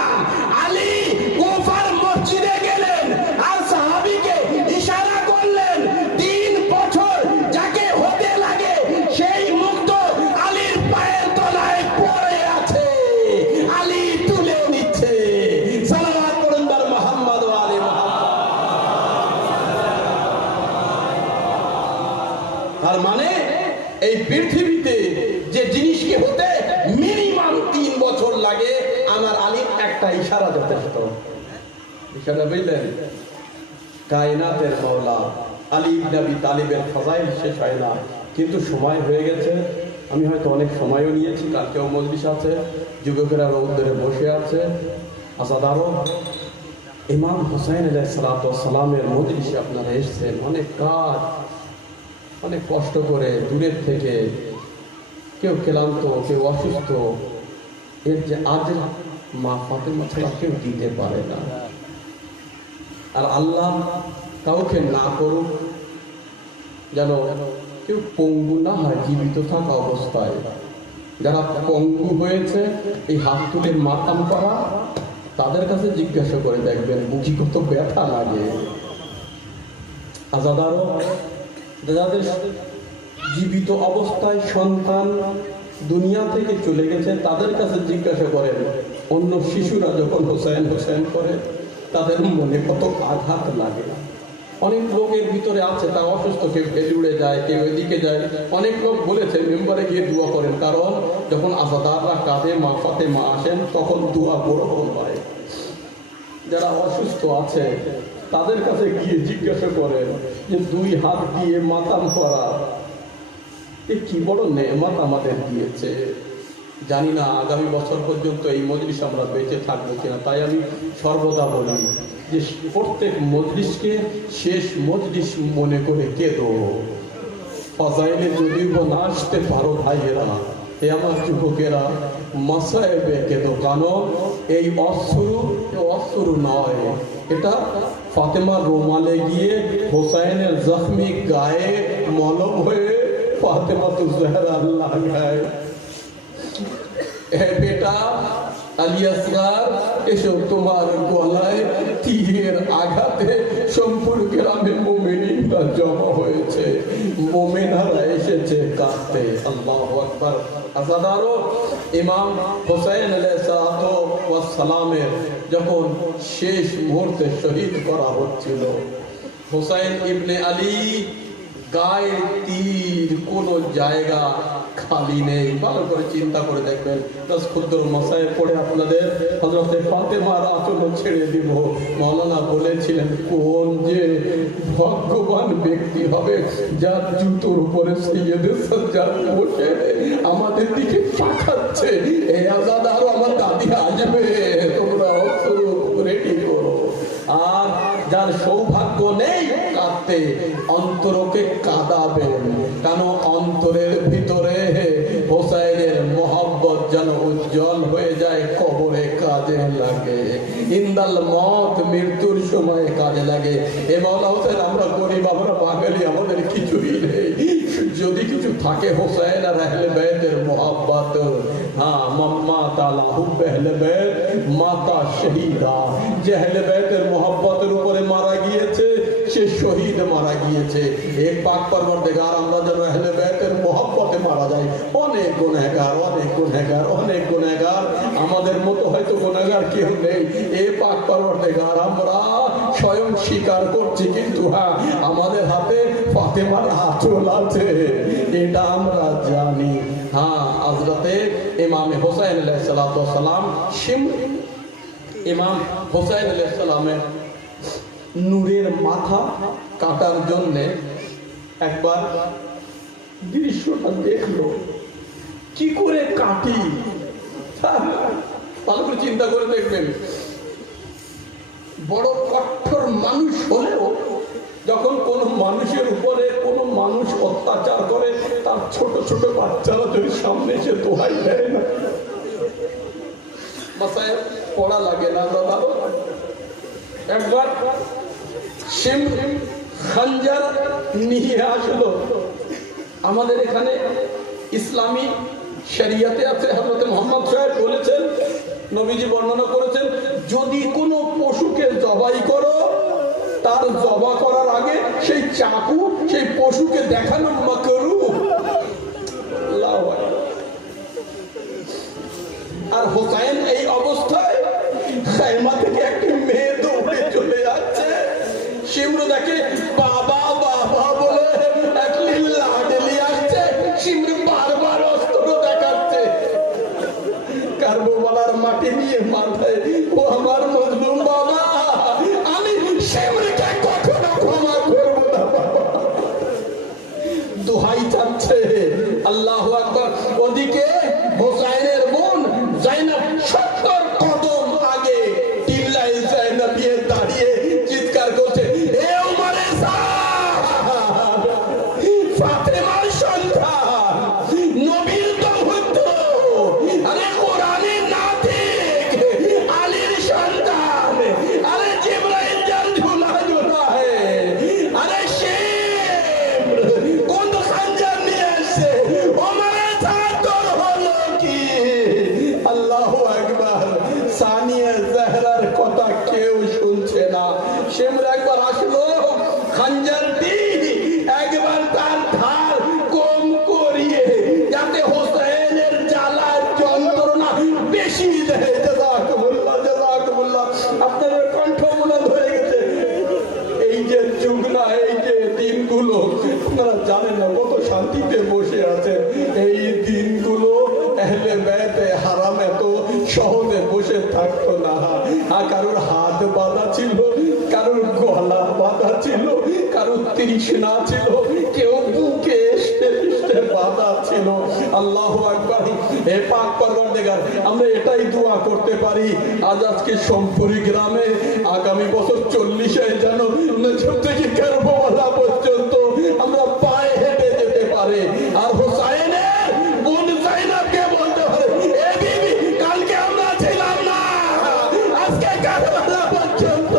আলী কুফার মসজিদে গেলেন আর সাহাবীকে ইশারা করলেন, 3 বছর যাকে হতে লাগে সেই মুক্ত আলীর পায়ের তলায় পড়ে আছে, আলী তুলে নিচ্ছে। সালাওয়াত পড়ুন বার মুহাম্মদ ওয়া আলি মুহাম্মদ। তার মানে এই পৃথিবীতে যে জিনিসকে হতে মিনিমাম 3 বছর লাগে, আমার আলীর একটা ইশারা যথেষ্ট। ইশারা বুঝলেন? কায়নাতের মওলা আলী ইবনে আবি তালিবের ফজাইল শেষ হয় না, কিন্তু সময় হয়ে গেছে। আমি হয়তো অনেক সময়ও নিয়েছি, কালকেও মজলিস আছে, যুবকেরা রৌদ্রে বসে আছে। আজাদারও ইমাম হুসাইন আলাইহিস সালামের মজলিসে আপনারা এসেছেন, অনেক কাজ, অনেক কষ্ট করে দূরের থেকে, কেউ ক্লান্ত, কেউ অসুস্থ। এর যে আজ মা ফাতেমা ছাড়া কেউ দিতে পারে না। আর আল্লাহ কাউকে না করুক যেন কেউ পঙ্গু না হয় জীবিত থাকা অবস্থায়। যারা পঙ্গু হয়েছে এই হাত তুলে মাতাম করা, তাদের কাছে জিজ্ঞাসা করে দেখবেন বুঝি কত ব্যথা লাগে। আজাদারও যাদের জীবিত অবস্থায় সন্তান দুনিয়া থেকে চলে গেছে, তাদের কাছে জিজ্ঞাসা করেন অন্য শিশুরা যখন হোসেন হোসেন করে তাদের মনে কত আঘাত লাগে। অনেক লোকের ভিতরে আছে, তা অসুস্থ, কেউ ভেলুড়ে যায়, কেউ এদিকে যায়। অনেক লোক বলেছে মেম্বারে গিয়ে দোয়া করেন, কারণ যখন আজাদাররা কাঁধে মা ফাতেমা আসেন তখন দোয়া গ্রহণ হয়। যারা অসুস্থ আছে তাদের কাছে গিয়ে জিজ্ঞাসা করেন যে 2 হাত দিয়ে মাতাম করা কি বড় নেয়ামত আমাদের দিয়েছে। জানি না আগামী বছর পর্যন্ত এই মজলিস আমরা বেঁচে থাকবো কিনা, তাই আমি সর্বদা বলি যে প্রত্যেক মজলিসকে শেষ মজলিস মনে করে কেঁদো। ফজাইলে যদিও না আসতে পারো ভাইয়েরা, এ আমার যুবকেরা, মাসায়েবে কেঁদো, কারণ এই অশ্রু নয়, এটা ফাতেমার রুমালে গিয়ে হোসাইনের জখমি গায়ে মলম হয়ে ফাতেমা তো জহরা আল্লাহ গায়ে। বেটা আলী আসগার, এসব তোমার গলায় তীরের আঘাতে সম্পূর্ণ গ্রামে মুমিনিনরা জমা হয়েছে, মুমিনারা এসেছে কাঁদতে। আল্লাহু আকবার। আজাদারও ইমাম হোসেন আলাইহিস সালামের যখন শেষ মুহূর্তে শহীদ করা হচ্ছিল, হোসেন ইবনে আলী গায়ের তীর কোন জায়গা খালি নেই। ভালো করে চিন্তা করে দেখবেন। 10 ক্ষুদ্র মশায় পড়ে আপনাদের হযরতে ফাতেমার আঁচল ছেড়ে দিব। মৌলানা বলেছিলেন কোন যে ভাগ্যবান ব্যক্তি হবে যার জুতোর উপরে সৈয়দে সাজ্জাদ বসে আমাদের দিকে তাকাচ্ছে। এই আজাদারও আমার দাদি আসবে, তোমরা অস্ত্র রেডি করো। আর যার সৌভাগ্য নেই কাঁদতে, অন্তরকে কাঁদাবেন, কেন অন্তরের ভিতরে হোসাইনের মহব্বত যেন উজ্জ্বল হয়ে যায়, কবরে কাজে লাগে। ইন্দাল মত, মৃত্যুর সময় কাজে লাগে। এ মাওলা হোসেন আমরা গরিব, আমরা বাঙালি, আমাদের কিছুই নেই। যদি কিছু থাকে হোসেন আর আহলে বাইতের মোহাব্বত। হ্যাঁ, মাম্মা তালা হুব্বে আহলে বাইত মাতা শহীদা। যে আহলে বাইতের মোহাব্বতের উপরে মারা গিয়েছে সে শহীদ মারা গিয়েছে। এক পাক পরওয়ারদিগার আমরা যেন আহলে বাইতের মোহাব্বতে মারা যাই। অনেক গুনাহগার, অনেক গুনাহগার, অনেক গুনাহগার, আমাদের মতো হয়তো গুনাহগার কেউ নেই। এ পাক পরওয়ারদিগার আমরা স্বয়ং স্বীকার করছি, কিন্তু হ্যাঁ আমাদের হাতে ফাতেমার আঁচল আছে, এটা আমরা জানি। হ্যাঁ, হযরতে ইমাম হোসেন আলাইহিস সালাম ইমাম হোসেন আলাইহিস সালামের নূরের মাথা কাটার জন্য একবার দৃশ্যটা দেখলো, কি করে কাটি। ভালো করে চিন্তা করে দেখবেন, বড় কঠোর মানুষ হলেও যখন কোন মানুষের উপরে কোন মানুষ অত্যাচার করে, তার ছোট ছোট বাচ্চারা যদি সামনে এসে দোহাই দেয় না, মাথায় পড়া লাগে না দাদা। একবার খানজার নিয়ে আসলো। আমাদের এখানে ইসলামী শরিয়াতে আছে, হযরত মুহাম্মদ সাহেব বলেছেন, নবীজি বর্ণনা করেছেন, যদি কোনো পশুকে জবাই করো, তার জবা করার আগে সেই চাকু সেই পশুকে দেখানো মাকরুহ। আর হোসেন এই অবস্থায় খায়মা থেকে একটি মেয়ে দৌড়ে চলে যাচ্ছে। শিমরু দেখে বাবা বাবা বলে একটি লাডলি আসছে। শিমরু বারবার অস্ত্র দেখাচ্ছে, কারবালার মাটি নিয়ে মাথায়, ও আমার মজলুম বাবা, আমি শিমরুকে কখনো ক্ষমা করব না বাবা। দোহাই চাচ্ছে। আল্লাহু আকবার। ওদিকে হোসেনের বোন জাইনাব 70 কদম আগে টিল্লায় জাইনাবিয়ে দাঁড়িয়ে চিৎকার করছে, এ ওমরের সাহাব, ফাতেমার সন্তান, নবীর দৌহিত্র, আরে কোরআনের নাতিক, আলীর সন্তান, আরে জিবরাইল যার ঝুলা ঝুলা হে, আরে শিমর কোন খানজার নিয়ে আসছে, ওমরের সাদর হলো কি। আল্লাহু আকবার। সানিয়া জাহরার কথা কেউ শুনছে না। শিমর একবার আসলো, খানজারটি একবার তার ধার কম করিয়ে, যাতে হোসেনের জ্বালা যন্ত্রণা বেশি দেয়। জাযাকুমুল্লাহ, জাযাকুমুল্লাহ। আপনাদের কণ্ঠ মনে ধরে গেছে। এই যে যুগ না, এই যে দিনগুলো, আপনারা জানেন না কত শান্তিতে বসে আছেন। এই দিনগুলো আহলে বাইতে হারাম এত সহজে বসে থাকতো না। কারোর হাত বাঁধা ছিল, কারোর গলা বাঁধা ছিল, কারোর তৃষ্ণা ছিল, কেউ বুকে এসে বাঁধা ছিল। আল্লাহু আকবার। এ পাক পরওয়ারদিগার, আমরা এটাই দোয়া করতে পারি, আজকে সোমপুরি গ্রামে আগামী বছর 40-এ যেন নজর থেকে কারবালা পর্যন্ত আমরা পায়ে হেঁটে যেতে পারে। আর হোসেনের বোন জাইনাবকে বলতে পারে, এ বিবি, কালকে আমরা ছিলাম না, আজকে কারবালা পর্যন্ত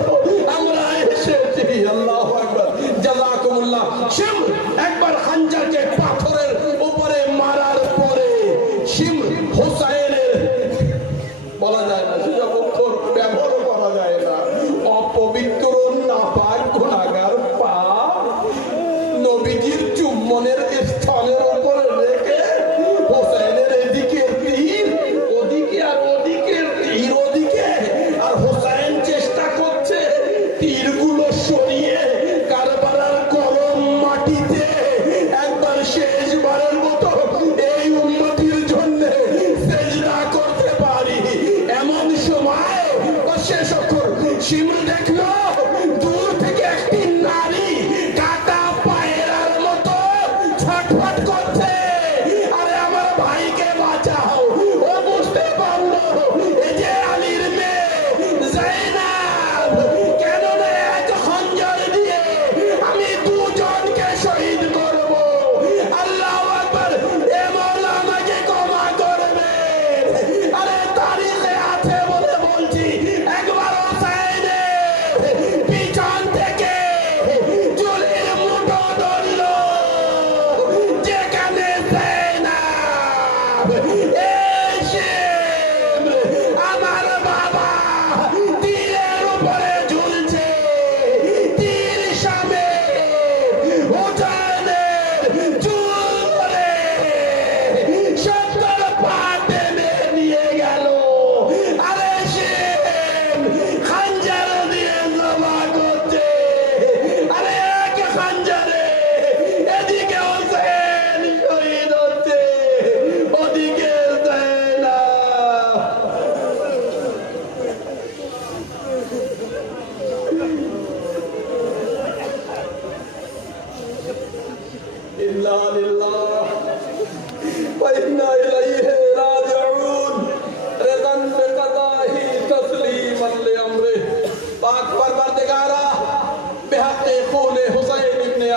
আমরা এসেছি। আল্লাহু আকবার। জাযাকুমুল্লাহ। শিমর একবার খানজারকে পাথরের উপরে মারার পরে শিমর হোসেনের, বলা যায় না, সেসব অক্ষর ব্যবহার করা যায় না, অপবিত্র নাপাক গুনাহগার পা নবীজির চুম্বনের স্থানের উপরে রেখে হোসেনের এদিকে তীর ওদিকে, আর ওদিকে তীর ওদিকে, আর হোসেন চেষ্টা করছে তীরগুলো সরিয়ে কারবালার গরম মাটিতে একবার শেষবারের মতো এই উম্মতির জন্য যাবে।